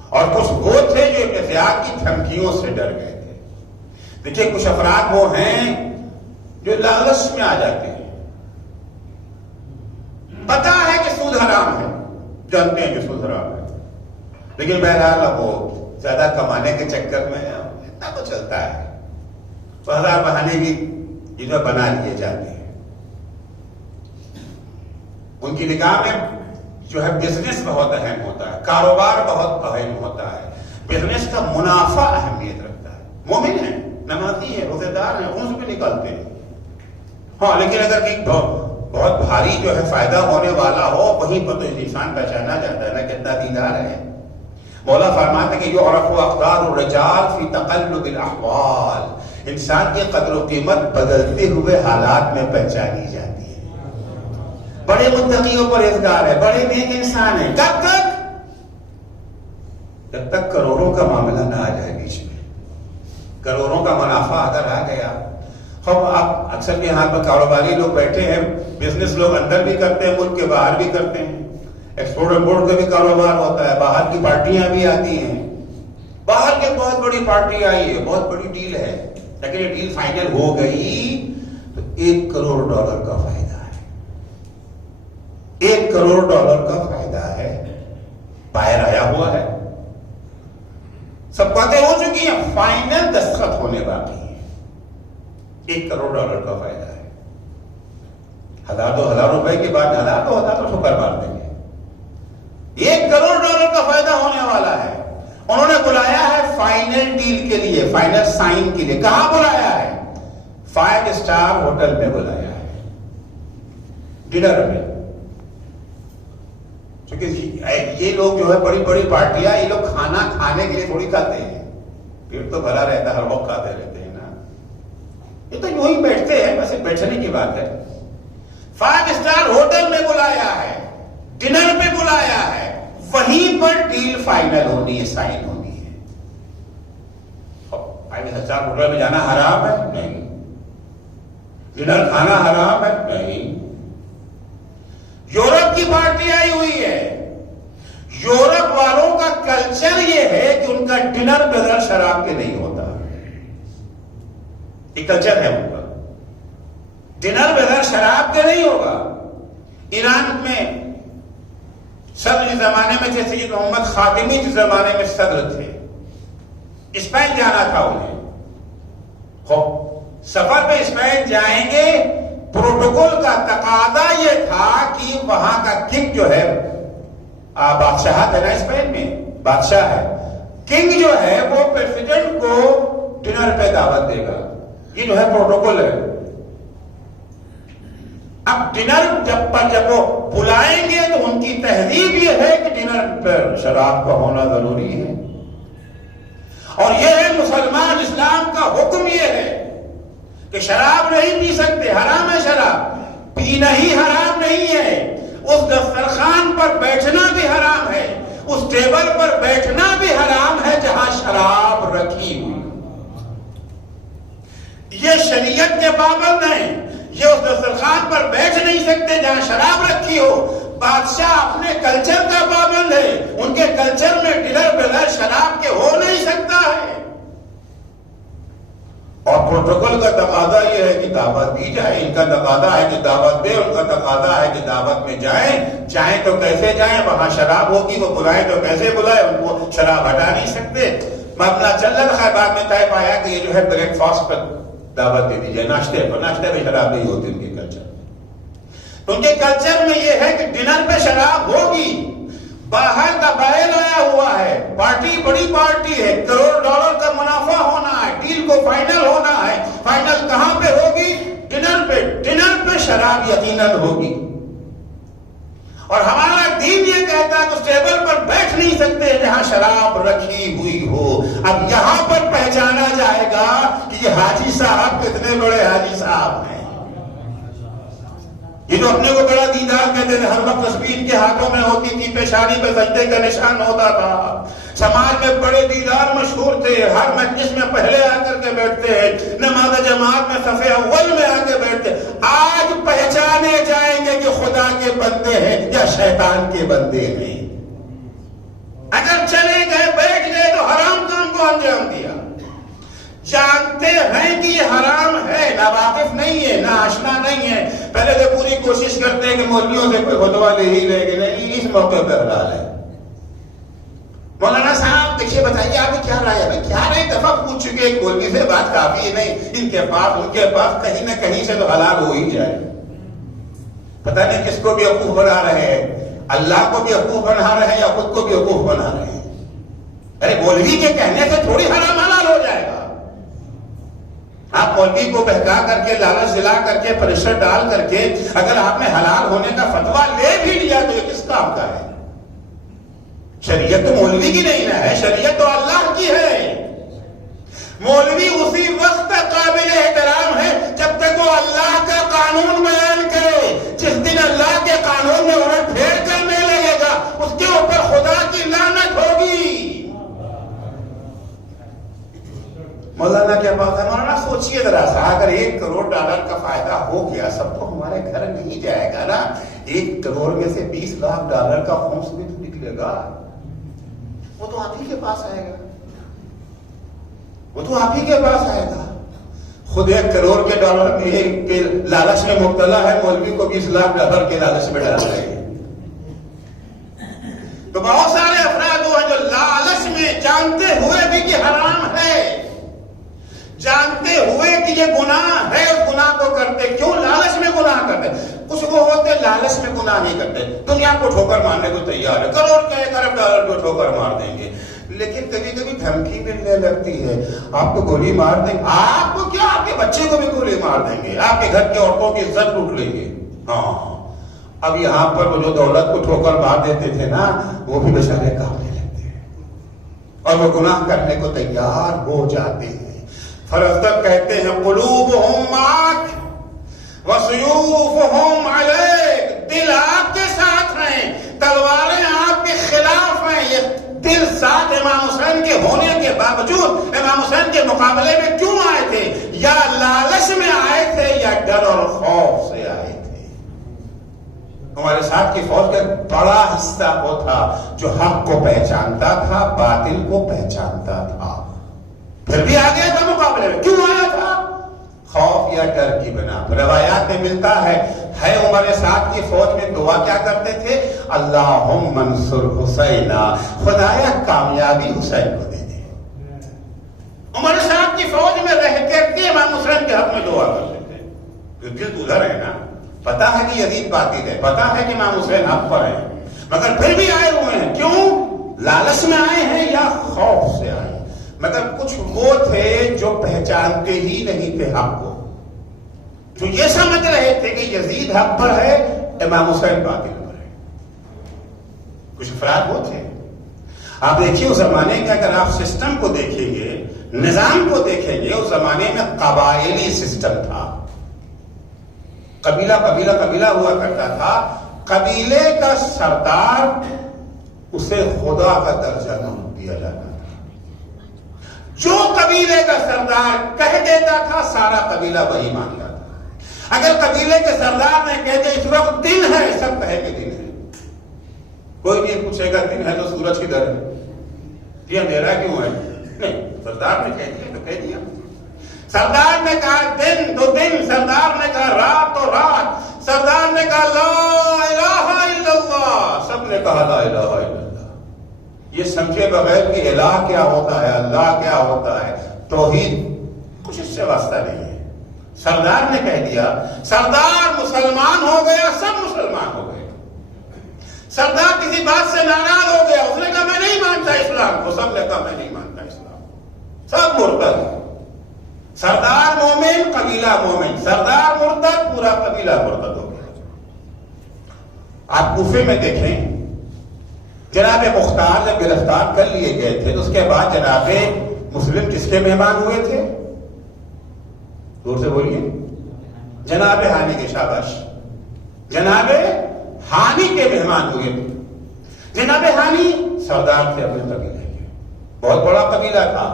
اور کچھ وہ تھے جو ابن زیاد کی دھمکیوں سے ڈر گئے تھے. دیکھیے کچھ افراد وہ ہیں جو لالچ میں آ جاتے ہیں, پتا ہے کہ سود حرام ہے, جانتے ہیں کہ سود حرام ہے, لیکن بہرحال اب وہ زیادہ کمانے کے چکر میں اتنا تو چلتا ہے, تو ہزار بہانے بھی یہ جو بنا لیے جاتے ہیں. ان کی نگاہ میں جو ہے بزنس بہت اہم ہوتا ہے, کاروبار بہت اہم ہوتا ہے, بزنس کا منافع اہمیت رکھتا ہے. مومن ہیں, نمازی ہیں, روزے دار ہیں, ان سے بھی نکلتے ہیں. ہاں, لیکن اگر کہ بہت بھاری جو ہے فائدہ ہونے والا ہو, وہیں پر تو انسان پہچانا جاتا ہے نا کتنا دیندار ہے. مولا فرماتے کہ یعرف اقدار الرجال فی تقلب الاحوال, انسان کی قدر و قیمت بدلتے ہوئے حالات میں پہچانی جاتی ہے. بڑے متقیوں پر اقدار ہے, بڑے نیک انسان ہیں, کب تک؟ جب تک کروڑوں کا معاملہ نہ آ جائے بیچ میں. کروڑوں کا منافع اگر آ گیا, اب آپ اکثر یہاں پر کاروباری لوگ بیٹھے ہیں, بزنس لوگ اندر بھی کرتے ہیں, ملک کے باہر بھی کرتے ہیں, ایکسپورٹ امپورٹ کا بھی کاروبار ہوتا ہے, باہر کی پارٹیاں بھی آتی ہیں. باہر کی بہت بڑی پارٹی آئی ہے, بہت بڑی ڈیل ہے, لیکن یہ ڈیل فائنل ہو گئی تو $1 کروڑ کا فائدہ ہے. $1 کروڑ کا فائدہ ہے, باہر آیا ہوا ہے, سب باتیں ہو چکی ہیں, فائنل دستخط ہونے باقی ہے. $1 کروڑ کا فائدہ ہے. 1,000-2,000 روپے کے بعد 1,000-2,000 تو ٹھوکر مار دیں گے. $1 کروڑ کا فائدہ ہونے والا ہے. انہوں نے بلایا ہے فائنل ڈیل کے لیے, فائنل سائن کے لیے. کہاں بلایا ہے؟ 5 اسٹار ہوٹل میں بلایا ہے, ڈنر میں. کیونکہ یہ لوگ جو ہے بڑی بڑی پارٹیاں, یہ لوگ کھانا کھانے کے لیے تھوڑی کھاتے ہیں, پیٹ تو بھرا رہتا ہے, ہر وقت کھاتے رہتے ہیں نا. یہ تو یوں ہی بیٹھتے ہیں, ویسے بیٹھنے کی بات ہے. 5 اسٹار ہوٹل میں بلایا ہے, ڈنر پہ بلایا ہے, وہیں پر ڈیل فائنل ہونی ہے, سائن ہونی ہے. 5 اسٹار ہوٹل میں جانا حرام ہے؟ نہیں. ڈنر کھانا حرام ہے؟ نہیں. یورپ کی پارٹی آئی ہوئی ہے. یورپ والوں کا کلچر یہ ہے کہ ان کا ڈنر بغیر شراب کے نہیں ہوتا. یہ کلچر ہے ان کا. ڈنر بغیر شراب کے نہیں ہوگا. ایران میں صدر کے زمانے میں جیسے کہ محمد خاتمی کے زمانے میں صدر تھے, اسپین جانا تھا انہیں. سفر پہ اسپین جائیں گے, پروٹوکول کا تقاضا یہ تھا کہ وہاں کا کنگ جو ہے, بادشاہت ہے نا اسپین میں, بادشاہ ہے, کنگ جو ہے وہ پریزیڈنٹ کو ڈنر پہ دعوت دے گا. یہ جو ہے پروٹوکول ہے. اب ڈنر جب وہ بلائیں گے تو ان کی تہذیب یہ ہے کہ ڈنر پر شراب کا ہونا ضروری ہے. اور یہ ہے مسلمان اسلام کا حکم, یہ ہے کہ شراب نہیں پی سکتے, حرام ہے شراب پینا, ہی حرام نہیں ہے, اس دسترخوان پر بیٹھنا بھی حرام ہے, اس ٹیبل پر بیٹھنا بھی حرام ہے جہاں شراب رکھی ہوئی. یہ شریعت کے پابند ہیں. یہ اس دسترخوان پر بیٹھ نہیں سکتے جہاں شراب رکھی ہو. بادشاہ اپنے کلچر کا پابند ہے, ان کے کلچر میں ڈنر بغیر شراب کے ہو نہیں سکتا ہے. اور پروٹوکول کا تقاضا یہ ہے کہ دعوت دی جائے. ان کا تقاضا ہے کہ دعوت دے, ان کا تقاضا ہے کہ دعوت میں جائیں. چاہیں تو کیسے جائیں, وہاں شراب ہوگی, وہ بلائیں تو کیسے بلائیں, ان کو شراب ہٹا نہیں سکتے. معاملہ چل رہا تھا, بعد میں طے پایا کہ یہ جو ہے بریک فاسٹ پر دعوت دے دی جائے, ناشتے پر. ناشتے میں شراب نہیں ہوتی ان کے کلچر. ان کے کلچر میں یہ ہے کہ ڈنر پہ شراب ہوگی. باہر کا بیل آیا ہوا ہے, پارٹی بڑی پارٹی ہے, $1 کا منافع ہونا ہے, ڈیل کو فائنل ہونا ہے. فائنل کہاں پہ ہوگی؟ ڈنر پہ. ڈنر پہ شراب یقیناً ہوگی. اور ہمارا دین یہ کہتا ہے کہ اس ٹیبل پر بیٹھ نہیں سکتے جہاں شراب رکھی ہوئی ہو. اب یہاں پر پہچانا جائے گا کہ یہ حاجی صاحب کتنے بڑے حاجی صاحب ہیں. یہ جو اپنے کو بڑا دیندار کہتے تھے, ہر وقت تسبیح ان کے ہاتھوں میں ہوتی تھی, پیشانی پہ سجدے کا نشان ہوتا تھا. سماج میں بڑے دیندار مشہور تھے, ہر مجلس میں پہلے آ کر کے بیٹھتے ہیں, نماز جماعت میں صف اول میں آ کے بیٹھتے. آج پہچانے جائیں گے کہ خدا کے بندے ہیں یا شیطان کے بندے ہیں. اگر چلے گئے, بیٹھ گئے تو حرام کام کو انجام دیا. جانتے ہیں کہ یہ حرام ہے, نہ واقف نہیں ہے, نہ آشنا نہیں ہے. پہلے تو پوری کوشش کرتے ہیں کہ مولویوں سے کوئی فتویٰ لے ہی لے گے. نہیں, اس موقع پہ حلال ہے. مولانا صاحب دیکھیے, بتائیے آپ کی کیا رائے ہے؟ کیا رائے, دفعہ پوچھ چکے, ایک مولوی سے بات کافی ہے. نہیں, ان کے پاس کہیں نہ کہیں سے تو حلال ہو ہی جائے. پتہ نہیں کس کو بھی وقوف بنا رہے ہیں, اللہ کو بھی وقوف بنا رہے ہیں یا خود کو بھی وقوف بنا رہے ہیں. ارے مولوی کے کہنے سے تھوڑی حرام حلال ہو جائے گا. آپ مولوی کو بہکا کر کے, لالچ دلا کر کے, پریشر ڈال کر کے اگر آپ نے حلال ہونے کا فتویٰ لے بھی لیا تو یہ کس کام کا ہے؟ شریعت تو مولوی کی نہیں ہے, شریعت تو اللہ کی ہے. مولوی اسی وقت قابل احترام ہے جب تک وہ اللہ کا قانون بیان کرے. جس دن اللہ کے قانون میں انہیں پھیر کرنے لگے گا, اس کے اوپر خدا کی لعنت ہوگی. مولانا کیا بات ہے؟ مولانا سوچئے ذرا سا, اگر $1 کروڑ کا فائدہ ہو گیا, سب تو ہمارے گھر نہیں جائے گا نا. 1 کروڑ میں سے $20 لاکھ کا خمس بھی تو نکلے گا. وہ تو آپ ہی کے پاس آئے گا, وہ تو آپ ہی کے پاس آئے گا. خود $1 کروڑ کے لالچ میں مبتلا ہے, مولوی کو $20 لاکھ کے لالچ میں ڈال رہے ہیں. تو بہت سارے افراد وہ ہیں جو لالچ میں, جانتے ہوئے بھی کہ حرام ہے, جانتے ہوئے کہ یہ گناہ ہے, اس گناہ کو کرتے. کیوں لالچ میں گناہ کرتے؟ کچھ وہ ہوتے لالچ میں گناہ نہیں کرتے, دنیا کو ٹھوکر مارنے کو تیار ہے, $1 کروڑ $1 ارب کو ٹھوکر مار دیں گے. لیکن کبھی کبھی دھمکی ملنے لگتی ہے, آپ کو گولی مار دیں گے. آپ کو کیا, آپ کے بچے کو بھی گولی مار دیں گے, آپ کے گھر کی عورتوں کی عزت لوٹ لیں گے. ہاں, اب یہاں پر وہ جو دولت کو ٹھوکر مار دیتے تھے نا, وہ بھی بیچارے کانپنے لگتے ہیں اور وہ گناہ کرنے کو تیار ہو جاتے ہیں. فرزدق کہتے ہیں قلوبہم معاک وسیوفہم علیک, دل آپ کے ساتھ ہیں, تلواریں آپ کے خلاف ہیں. یہ دل ساتھ امام حسین کے ہونے کے باوجود امام حسین کے مقابلے میں کیوں آئے تھے؟ یا لالچ میں آئے تھے یا ڈر اور خوف سے آئے تھے. ہمارے ساتھ کی فوج کا بڑا حصہ وہ تھا جو حق کو پہچانتا تھا، باطل کو پہچانتا تھا، پھر بھی آ گیا تھا مقابلے میں. کیوں آیا تھا؟ خوف یا ڈر کی بنا. روایات میں ملتا ہے ہمارے ساتھ کی فوج میں دعا کیا کرتے تھے؟ اللہم انصر حسینا، خدایا کامیابی حسین کو دے دے. ہمارے ساتھ کی فوج میں رہ کے امام حسین کے حق میں دعا کرتے تھے. دل ادھر ہے نا، پتا ہے کہ یزید باطل ہے، پتا ہے کہ امام حسین حق پر ہے، مگر پھر بھی آئے ہوئے ہیں. کیوں؟ لالچ میں آئے ہیں یا خوف سے آئے ہیں؟ مگر کچھ وہ تھے جو پہچانتے ہی نہیں تھے حق کو، جو یہ سمجھ رہے تھے کہ یزید حق پر ہے، امام حسین باطل پر ہے. کچھ افراد وہ تھے. آپ دیکھیے اس زمانے کے، اگر آپ سسٹم کو دیکھیں گے، نظام کو دیکھیں گے، اس زمانے میں قبائلی سسٹم تھا. قبیلہ قبیلہ قبیلہ ہوا کرتا تھا. قبیلے کا سردار اسے خدا کا درجہ نہ دیا جاتا تھا. جو قبیلے کا سردار کہہ دیتا تھا سارا قبیلہ وہی مانتا تھا. اگر قبیلے کے سردار نے کہہ دیا اس وقت دن ہے، سب کہے کہ دن ہے. کوئی نہیں پوچھے گا دن ہے تو سورج کدھر ہے، یہ اندھیرا کیوں ہے؟ نہیں، سردار نے کہہ دیا تو کہہ دیا. سردار نے کہا دن تو دن، سردار نے کہا رات تو رات، سردار نے کہا لا الہ الا اللہ، سب نے کہا لا الہ الا اللہ. یہ سمجھے بغیر کہ الہ کیا ہوتا ہے، اللہ کیا ہوتا ہے، توحید کچھ اس سے واسطہ نہیں ہے. سردار نے کہہ دیا، سردار مسلمان ہو گیا، سب مسلمان ہو گئے. سردار کسی بات سے ناراض ہو گیا، اس نے کہا میں نہیں مانتا اسلام کو، سب نے کہا میں نہیں مانتا اسلام، سب مرتد. سردار مومن، قبیلہ مومن، سردار مرتد، پورا قبیلہ مرتد ہو گیا. آپ کوفے میں دیکھیں، جناب مختار جب گرفتار کر لیے گئے تھے تو اس کے بعد جناب مسلم کس کے مہمان ہوئے تھے؟ دور سے بولیے. جناب ہانی کے، شاباش، جناب ہانی کے مہمان ہوئے تھے. جناب ہانی سردار تھے اپنے قبیلے کے، بہت بڑا قبیلہ تھا،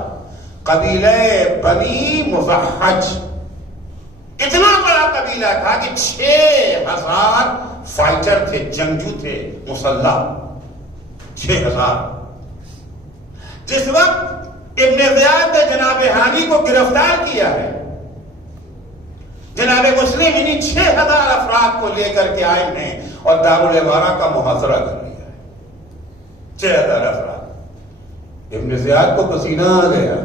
قبیلہ بنی مزحج. اتنا بڑا قبیلہ تھا کہ 6000 فائٹر تھے، جنگجو تھے، مسلح 6000. جس وقت ابن زیاد نے جناب ہانی کو گرفتار کیا ہے، جناب مسلم انہیں 6000 افراد کو لے کر کے آئے ہیں اور دارالامارہ کا محاصرہ کر لیا ہے. 6000 افراد. ابن زیاد کو پسینہ آ گیا،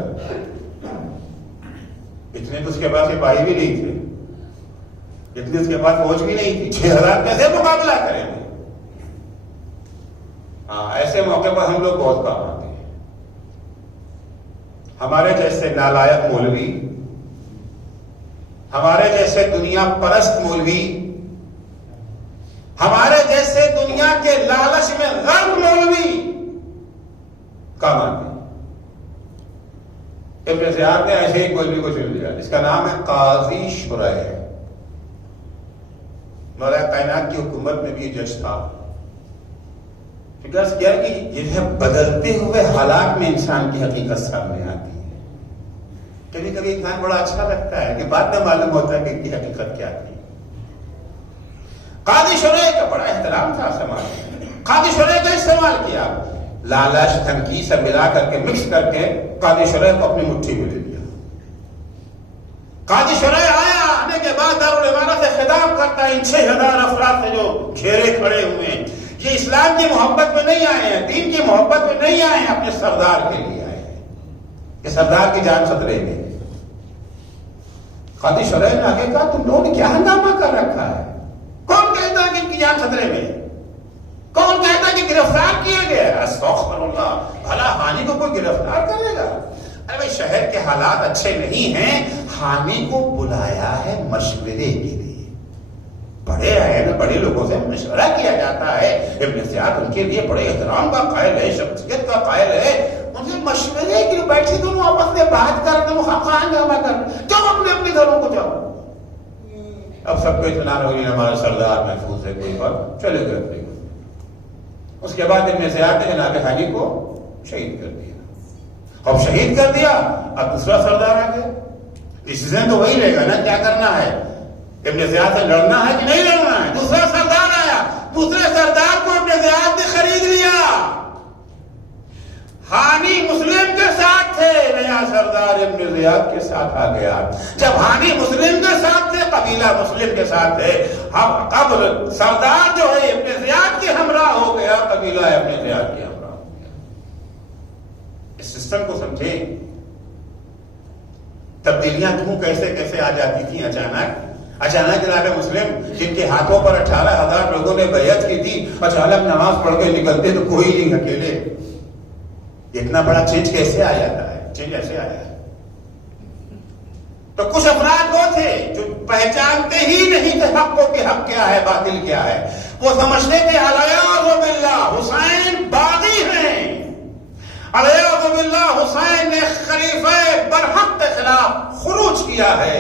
اتنے تو اس کے پاس سپاہی بھی نہیں تھے، اتنے اس کے پاس فوج بھی نہیں تھی. 6000 کیسے مقابلہ کریں گے؟ ہاں، ایسے موقع پر ہم لوگ بہت کام آتے ہیں. ہمارے جیسے نالائق مولوی، ہمارے جیسے دنیا پرست مولوی، ہمارے جیسے دنیا کے لالچ میں غرق مولوی کام آتے ہیں. ابن زیاد نے ایسے ایک مولوی کو چن لیا جس کا نام ہے قاضی شریح. مولا کائنات کی حکومت میں بھی جج تھا. فکر کیا کہ یہ بدلتے ہوئے حالات میں انسان کی حقیقت سامنے آتی ہے. کبھی کبھی انسان بڑا اچھا لگتا ہے کہ بعد میں معلوم ہوتا ہے کہ ان کی حقیقت کیا تھی. قاضی شریح کا بڑا احترام تھا سماج میں. قاضی شریح کا استعمال کیا، لالچ دھمکی سے ملا کر کے مکس کر کے قاضی شریح کو اپنی مٹھی میں لے لیا. قاضی شریح آنے کے بعد دارالامارہ سے خطاب کرتا ہے ان 6000 افراد سے جو گھیرے کھڑے ہوئے ہیں، یہ اسلام کی محبت میں نہیں آئے ہیں، دین کی محبت میں نہیں آئے ہیں، اپنے سردار کے لیے آئے ہیں. یہ سردار کی جان خطرے میں. قاضی شریح نے آگے کہا تم لوگوں نے کیا ہنگامہ کر رکھا ہے؟ کون کہتا ہے کہ ان کی جان خطرے میں؟ کون کہتا ہے کہ گرفتار کیا گیا؟ استغفر اللہ، بھلا ہانی کو کوئی گرفتار کرے گا؟ ارے بھائی شہر کے حالات اچھے نہیں ہیں، ہانی کو بلایا ہے مشورے کے لیے. بڑے آئے نا، بڑے لوگوں سے مشورہ کیا جاتا ہے. ابن زیاد ان کے لیے بڑے احترام کا قائل ہے، شخصیت کا قائل ہے. ان سے مشورے کے لیے بیٹھے دونوں آپس میں بات کرتے، خواہ ہنگامہ کرتے. جاؤ اپنے اپنے گھروں کو جاؤ. اب سب کو اطمینان ہوگی ہمارا سردار محفوظ ہے، کوئی بات چلے گئے اپنے. اس کے بعد ابن زیاد نے جناب ہانی کو شہید کر دیا. اب شہید کر دیا، اب دوسرا سردار آ گیا. ڈیسیژن تو وہی لے گا نا کیا کرنا ہے. ابن زیاد سے لڑنا ہے کہ نہیں لڑنا ہے. دوسرا سردار آیا، دوسرے سردار کو اپنے زیاد نے خرید لیا. ہانی مسلم کے ساتھ تھے, نیا سردار ابن زیاد کے ساتھ آ گیا. جب ہانی مسلم کے ساتھ تھے, قبیلہ مسلم کے ساتھ تھے, اب سردار جو ہے ابن زیاد کے ہمراہ ہو گیا, قبیلہ ابن زیاد کے ہمراہ ہو گیا. اس سسٹم کو سمجھیں. تبدیلیاں کیوں کیسے کیسے آ جاتی تھیں اچانک جناب مسلم جن کے ہاتھوں پر 18,000 لوگوں نے بیعت کی تھی, اچانک نماز پڑھ کے نکلتے تو کوئی نہیں, اکیلے. اتنا بڑا چینج کیسے آ جاتا ہے؟ چینج ایسے آیا ہے. تو کچھ افراد وہ تھے جو پہچانتے ہی نہیں تھے حق کو کہ حق کیا ہے, باطل کیا ہے. وہ سمجھتے تھے علیاذ باللہ حسین باغی ہیں, علیاذ باللہ حسین نے خلیفہ برحق کے خلاف خروج کیا ہے.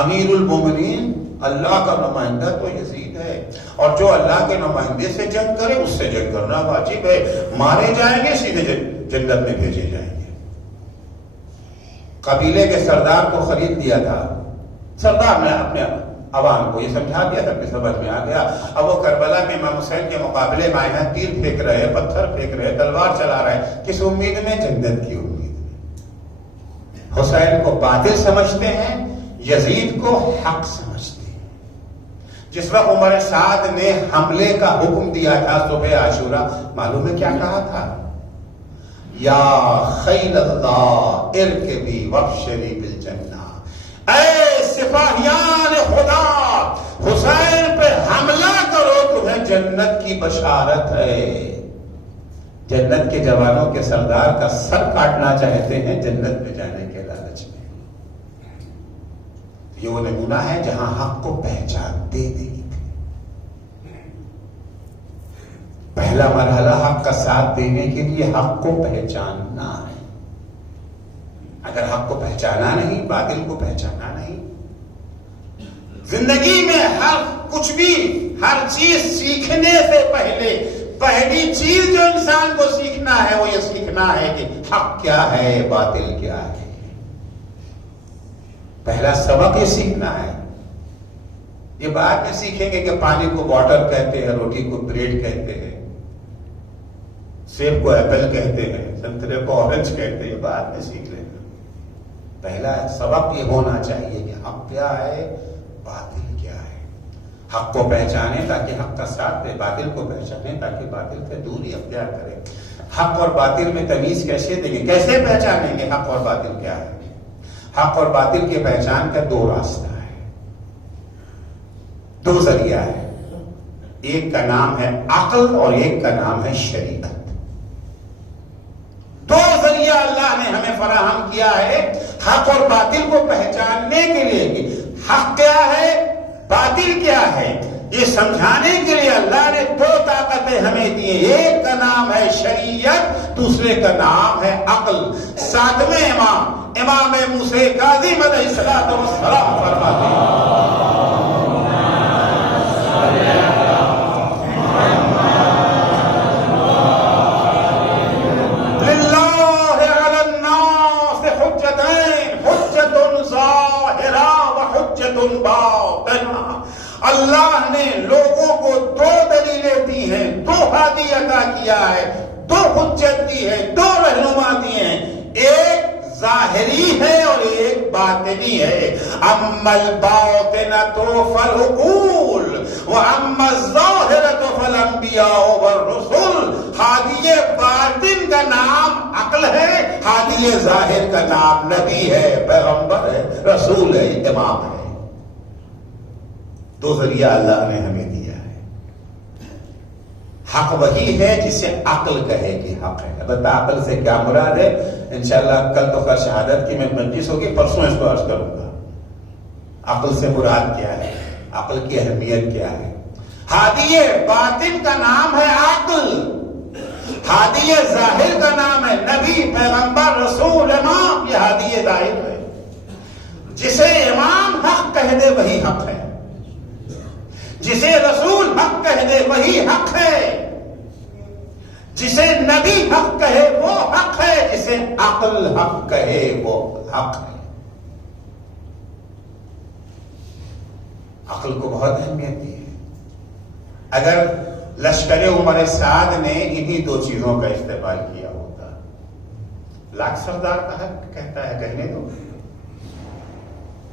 امیر المومنین اللہ کا نمائندہ تو یزید ہے, اور جو اللہ کے نمائندے سے جنگ کرے اس سے جنگ کرنا واجب ہے. مارے جائیں گے, سیدھے جنت میں بھیجے جائیں گے. قبیلے کے سردار کو خرید دیا تھا. سردار نے اپنے عوام کو یہ سمجھا دیا تھا کہ سمجھ میں آ گیا. اب وہ کربلا میں امام حسین کے مقابلے میں آئے ہیں, تیر پھینک رہے, پتھر پھینک رہے, تلوار چلا رہے, کس امید میں؟ جنت کی امید میں. حسین کو باطل سمجھتے ہیں, یزید کو حق سمجھتے ہیں. جس وقت عمر سعد نے حملے کا حکم دیا تھا صبح عاشورہ, معلوم ہے کیا کہا تھا؟ یا خیل اللہ ارکبی وابشری بالجنہ, اے سپاہیان خدا حسین پہ حملہ کرو, تمہیں جنت کی بشارت ہے. جنت کے جوانوں کے سردار کا سر کاٹنا چاہتے ہیں جنت میں جانے کے لالچ میں. یہ وہ نمونہ ہے جہاں حق کو پہچانتے نہیں تھے. پہلا مرحلہ حق کا ساتھ دینے کے لیے حق کو پہچاننا ہے. اگر حق کو پہچانا نہیں, باطل کو پہچانا نہیں, زندگی میں کچھ بھی, ہر چیز سیکھنے سے پہلی چیز جو انسان کو سیکھنا ہے وہ یہ سیکھنا ہے کہ حق کیا ہے, باطل کیا ہے. پہلا سبق یہ سیکھنا ہے. یہ بعد میں سیکھیں گے کہ پانی کو واٹر کہتے ہیں, روٹی کو بریڈ کہتے ہیں, سیب کو ایپل کہتے ہیں, سنترے کو اورنج کہتے ہیں, یہ بعد میں سیکھ لیں گے. پہلا سبق یہ ہونا چاہیے کہ حق کیا ہے, باطل کیا ہے. حق کو پہچانے تاکہ حق کا ساتھ دے, باطل کو پہچانے تاکہ باطل سے دوری اختیار کرے. حق اور باطل میں تمیز کیسے دیں گے, کیسے پہچانیں گے حق اور باطل کیا ہے؟ حق اور باطل کی پہچان کا دو راستہ ہے, دو ذریعہ ہے. ایک کا نام ہے عقل اور ایک کا نام ہے شریعت. دو ذریعہ اللہ نے ہمیں فراہم کیا ہے حق اور باطل کو پہچاننے کے لیے کہ حق کیا ہے, باطل کیا ہے. یہ سمجھانے کے لیے اللہ نے دو طاقتیں ہمیں دی ہیں. ایک کا نام ہے شریعت, دوسرے کا نام ہے عقل. ساتویں امام موسیٰ کاظم علیہ السلام فرماتے ہیں للہ علی الناس حجتین, حجت ظاہرہ و حجت باطنہ. اللہ نے لوگوں کو دو دلیلیں دی ہیں, دو ہادی عطا کیا ہے, دو حجت دی ہے, دو رہنما دی ہیں. ایک ظاہری ہے اور ایک باطنی ہے. اما الباطنۃ فالعقول واما الظاہرۃ فالانبیاء والرسل. ہادی باطن کا نام عقل ہے, ہادی ظاہر کا نام نبی ہے, پیغمبر ہے, رسول ہے, امام ہے. دو ذریعہ اللہ نے ہمیں دیا ہے. حق وہی ہے جسے عقل کہے کہ حق ہے. البتہ عقل سے کیا مراد ہے انشاءاللہ کل تو شہادت کی میں مجلس ہوگی, پرسوں اس کو عرض کروں گا. عقل سے مراد کیا ہے, عقل کی اہمیت کیا ہے. ہادی باطن کا نام ہے عقل, ہادی ظاہر کا نام ہے نبی, پیغمبر, رسول, امام. یہ ہادی ظاہر ہے. جسے امام حق کہہ دے وہی حق ہے, جسے رسول حق کہہ دے وہی حق ہے, جسے نبی حق کہے وہ حق ہے, جسے عقل حق کہے وہ حق ہے. عقل کو بہت اہمیت دی ہے. اگر لشکر عمر سعد نے انہی دو چیزوں کا استعمال کیا ہوتا. لاکھ سردار کہتا ہے کہنے دو.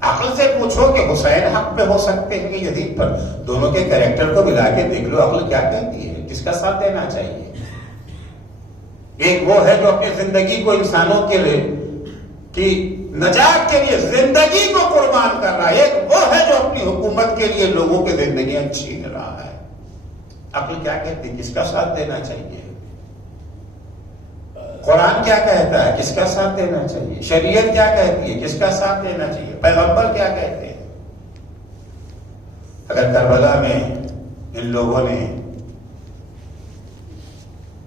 عقل سے پوچھو کہ حسین حق پہ ہو سکتے ہیں کہ یزید پر. دونوں کے کریکٹر کو ملا کے دیکھ لو عقل کیا کہتی ہے, کس کا ساتھ دینا چاہیے. ایک وہ ہے جو اپنی زندگی کو انسانوں کے لیے کی نجات کے لیے زندگی کو قربان کر رہا ہے. ایک وہ ہے جو اپنی حکومت کے لیے لوگوں کی زندگیاں چھین رہا ہے. عقل کیا کہتی ہے, کس کا ساتھ دینا چاہیے. قرآن کیا کہتا ہے, کس کا ساتھ دینا چاہیے. شریعت کیا کہتی ہے, کس کا ساتھ دینا چاہیے. پیغمبر کیا کہتے ہیں. اگر کربلا میں ان لوگوں نے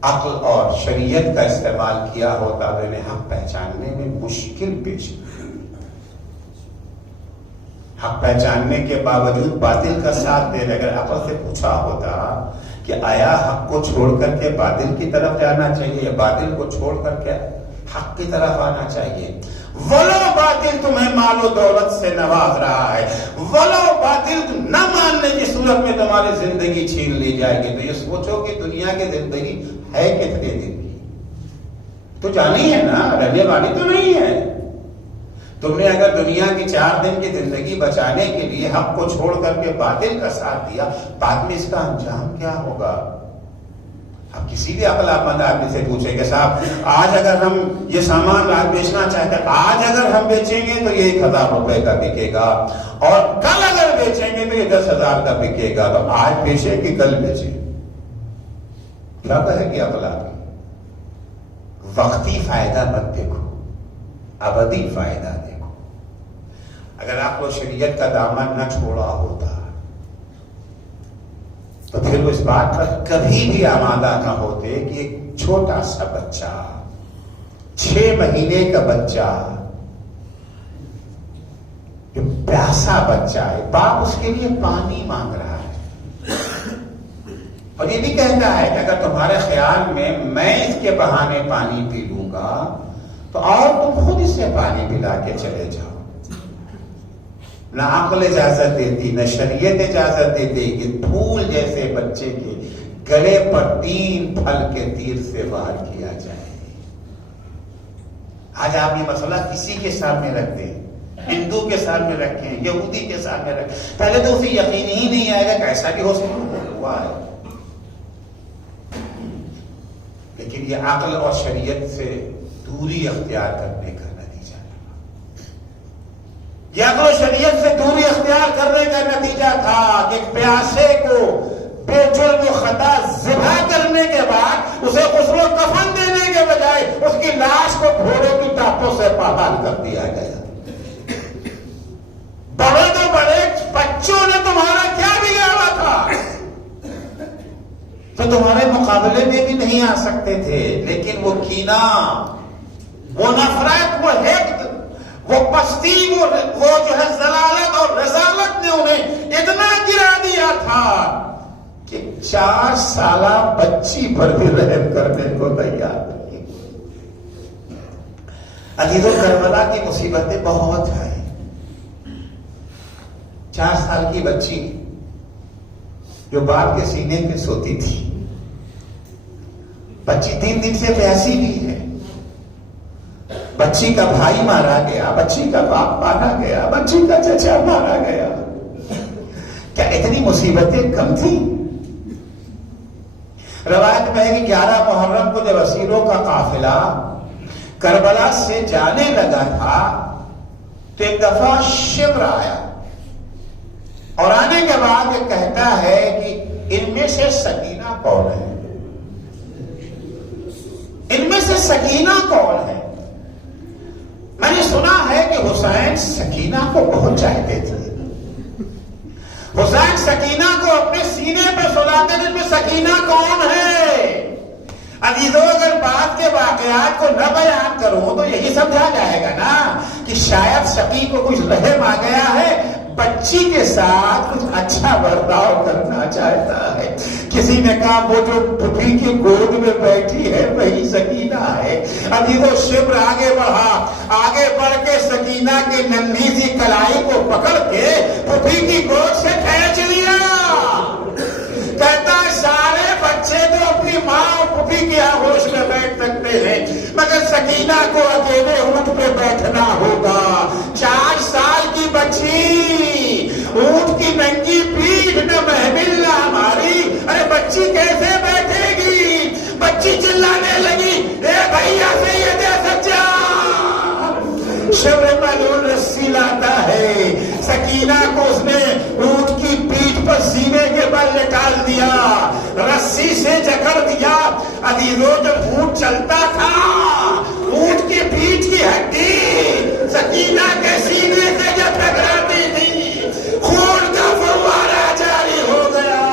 عقل اور شریعت کا استعمال کیا ہوتا تو انہیں حق پہچاننے میں مشکل پیش آئی. حق پہچاننے کے باوجود باطل کا ساتھ دے. اگر عقل سے پوچھا ہوتا کہ آیا حق کو چھوڑ کر کے باطل کی طرف جانا چاہیے یا باطل کو چھوڑ کر کے حق کی طرف آنا چاہیے. ولو باطل تمہیں مال و دولت سے نواز رہا ہے, ولو باطل نہ ماننے کی صورت میں تمہاری زندگی چھین لی جائے گی, تو یہ سوچو کہ دنیا کی زندگی ہے کتنے دن کی. تو جانی ہے نا, رہنے والی تو نہیں ہے. تم نے اگر دنیا کی 4 دن کی زندگی بچانے کے لیے حق کو چھوڑ کر کے باطل کا ساتھ دیا, بعد میں اس کا انجام کیا ہوگا. اب کسی بھی عقل مند آدمی سے پوچھیں کہ صاحب آج اگر ہم یہ سامان آج بیچنا چاہتے ہیں, آج اگر ہم بیچیں گے تو یہ 1000 روپے کا بکے گا, اور کل اگر بیچیں گے تو یہ 10,000 کا بکے گا, تو آج بیچے کہ کل بیچے. کیا کہے گی عقل آپ کی. وقتی فائدہ مت دیکھو, ابدی فائدہ دیکھو. اگر آپ کو شریعت کا دامن نہ چھوڑا ہوتا تو پھر وہ اس بات پر کبھی بھی آمادہ نہ ہوتے کہ ایک چھوٹا سا بچہ, 6 مہینے کا بچہ, جو پیاسا بچہ ہے, باپ اس کے لیے پانی مانگ رہا ہے, اور یہ بھی کہتا ہے کہ اگر تمہارے خیال میں اس کے بہانے پانی پی لوں گا تو اور تم خود اس سے پانی پلا کے چلے جاؤ. نہ عقل اجازت دیتی, نہ شریعت اجازت دیتی کہ پھول جیسے بچے کے گلے پر 3 پھل کے تیر سے وار کیا جائے. آج آپ یہ مسئلہ کسی کے سامنے رکھ دیں, ہندو کے سامنے رکھیں, یہودی کے سامنے رکھیں, پہلے تو اسے یقین ہی نہیں آئے گا کہ ایسا بھی ہو ہوا ہے. لیکن یہ عقل اور شریعت سے دوری اختیار کرنے کا نتیجہ تھا. یہ عقل و شریعت سے دوری اختیار کرنے کا نتیجہ تھا کہ پیاسے کو بے جرم و خطا ذبح کرنے کے بعد اسے غسل و کفن دینے کے بجائے اس کی لاش کو گھوڑے کی ٹاپوں سے پامال کر دیا گیا. بڑے تو بڑے بچوں نے تمہارا کیا بگاڑا تھا, تو تمہارے مقابلے میں بھی نہیں آ سکتے تھے, لیکن وہ کینہ, وہ نفرت, وہ حقد, وہ پستی, وہ جو ہے ضلالت اور رذالت نے انہیں اتنا گرا دیا تھا کہ 4 سالہ بچی پر بھی رحم کرنے کو تیار نہیں. عزیزو, کربلا کی مصیبتیں بہت ہیں. 4 سال کی بچی جو باپ کے سینے پہ سوتی تھی, بچی 3 دن سے پیاسی بھی ہے. بچی کا بھائی مارا گیا, بچی کا باپ مارا گیا, بچی کا چچا مارا گیا. کیا اتنی مصیبتیں کم تھی؟ روایت میں ہے کہ 11 محرم کو جب اسیروں کا قافلہ کربلا سے جانے لگا تھا تو ایک دفعہ شبر آیا, اور آنے کے بعد یہ کہتا ہے کہ ان میں سے سکینہ کون ہے, ان میں سے سکینہ کون ہے. میں نے سنا ہے کہ حسین سکینہ کو بہت چاہتے تھے. حسین سکینہ کو اپنے سینے پہ سلاتے تھے. میں سکینہ کون ہے؟ عزیزو, اگر بات کے واقعات کو نہ بیان کروں تو یہی سمجھا جائے گا نا کہ شاید سکی کو کچھ رحم آ گیا ہے, بچی کے ساتھ کچھ اچھا برتاؤ کرنا چاہتا ہے. کسی نے کہا وہ جو پھپھی کی گود میں بیٹھی ہے وہی سکینہ ہے. ابھی وہ شبر آگے بڑھا, آگے بڑھ کے سکینہ کی ننھی سی کلائی کو پکڑ کے پھپھی کی گود سے کھینچ لیا. کہتا ہے سارے ماں پھوپھی کے آغوش میں بیٹھ سکتے ہیں، مگر سکینہ کو اکیلے اونٹ پہ بیٹھنا ہوگا۔ 4 سال کی بچی، اونٹ کی ننگی پیٹھ، نہ محمل نہ ہماری، ارے بچی کیسے بیٹھے گی؟ بچی چلانے لگی، اے بھیا سید سجاد، شب ملول رسی لاتا ہے۔ سکینہ کو اس نے اونٹ کی پیٹھ پر سینے کے بل نکال دیا، رسی سے جکڑ دیا۔ عزیزوں، جب اونٹ چلتا تھا، اونٹ کی پیٹھ کی ہڈی سکینہ کے سینے سے جب ٹکراتی تھی، خون کا فوارہ جاری ہو گیا۔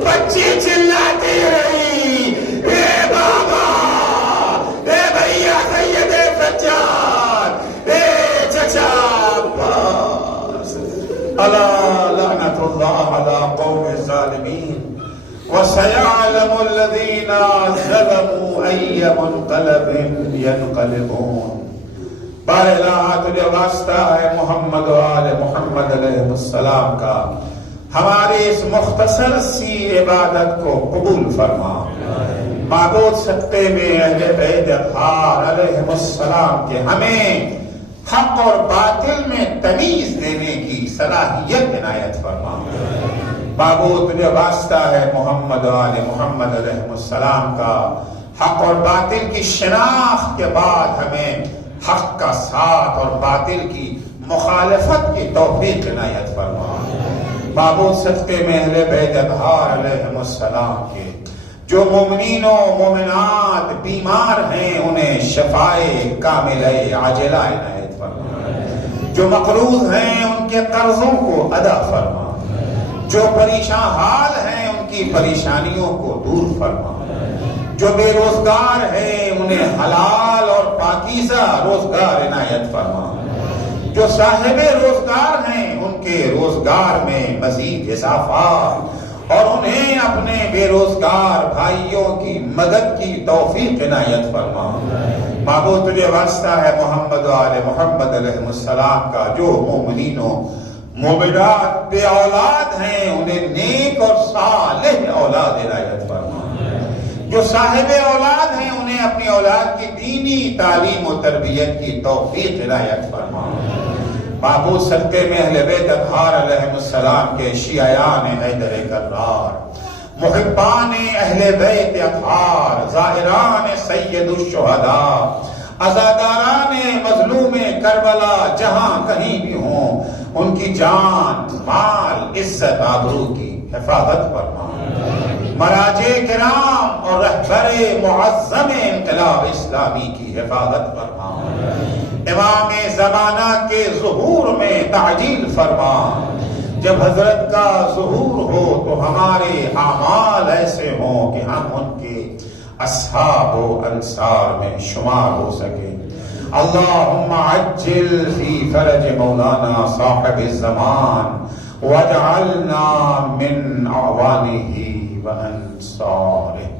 بچی چلاتی رہی، اے بابا، اے بھیا سید سجاد، اے چچا عباس، الا لعنت اللہ علی قوم الظالمین وسيعلم الذين ظلموا أي منقلب ينقلبون۔ بار الہ تجھے واسطہ ہے محمد و آل محمد علیہ السلام کا، ہماری اس مختصر سی عبادت کو قبول فرما۔ معبود صدقے میں اہل بیت اطہار علیہ السلام کے ہمیں حق اور باطل میں تمیز دینے کی صلاحیت عنایت فرما۔ معبود تجھے واسطہ ہے محمد و آل محمد علیہ السلام کا، حق اور باطل کی شناخت کے بعد ہمیں حق کا ساتھ اور باطل کی مخالفت کی توفیق عنایت فرما۔ معبود صدقے میں اہل بیت اطہار علیہ السلام کے جو مومنین و مومنات بیمار ہیں، انہیں شفائے کاملہ عاجلہ عنایت فرما۔ جو مقروض ہیں، ان کے قرضوں کو ادا فرما۔ جو پریشان حال ہیں، ان کی پریشانیوں کو دور فرما۔ جو بے روزگار ہیں، انہیں حلال اور پاکیزہ روزگار عنایت فرما۔ جو صاحب روزگار ہیں، ان کے روزگار میں مزید اضافہ اور انہیں اپنے بے روزگار بھائیوں کی مدد کی توفیق عنایت فرما۔ معبود تجھے واسطہ ہے محمد و آل محمد علیہ السلام کا، جو مومنینوں مومنات بے اولاد ہیں، انہیں نیک اور صالح اولاد عنایت فرما۔ جو صاحب اولاد ہیں، انہیں اپنی اولاد کی دینی تعلیم و تربیت کی توفیق عنایت فرما۔ معبود صدقے میں اہل بیت اطہار علیہ السلام کے شیعیان حیدر کرار، محبان اہل بیت اطہار، زائران سید الشہداء، عزاداران مظلوم کربلا جہاں کہیں بھی ہوں، ان کی جان، مال، عزت، آبرو کی حفاظت فرما۔ مراجع کرام اور رہبر معظم انقلاب اسلامی کی حفاظت فرما۔ امام زمانہ کے ظہور میں تعجیل فرما۔ جب حضرت کا ظہور ہو تو ہمارے اعمال ایسے ہوں کہ ہم ان کے اصحاب و انصار میں شمار ہو سکے۔ اللہم عجل فی فرج مولانا صاحب الزمان واجعلنا من اعوانہ و انصارہ۔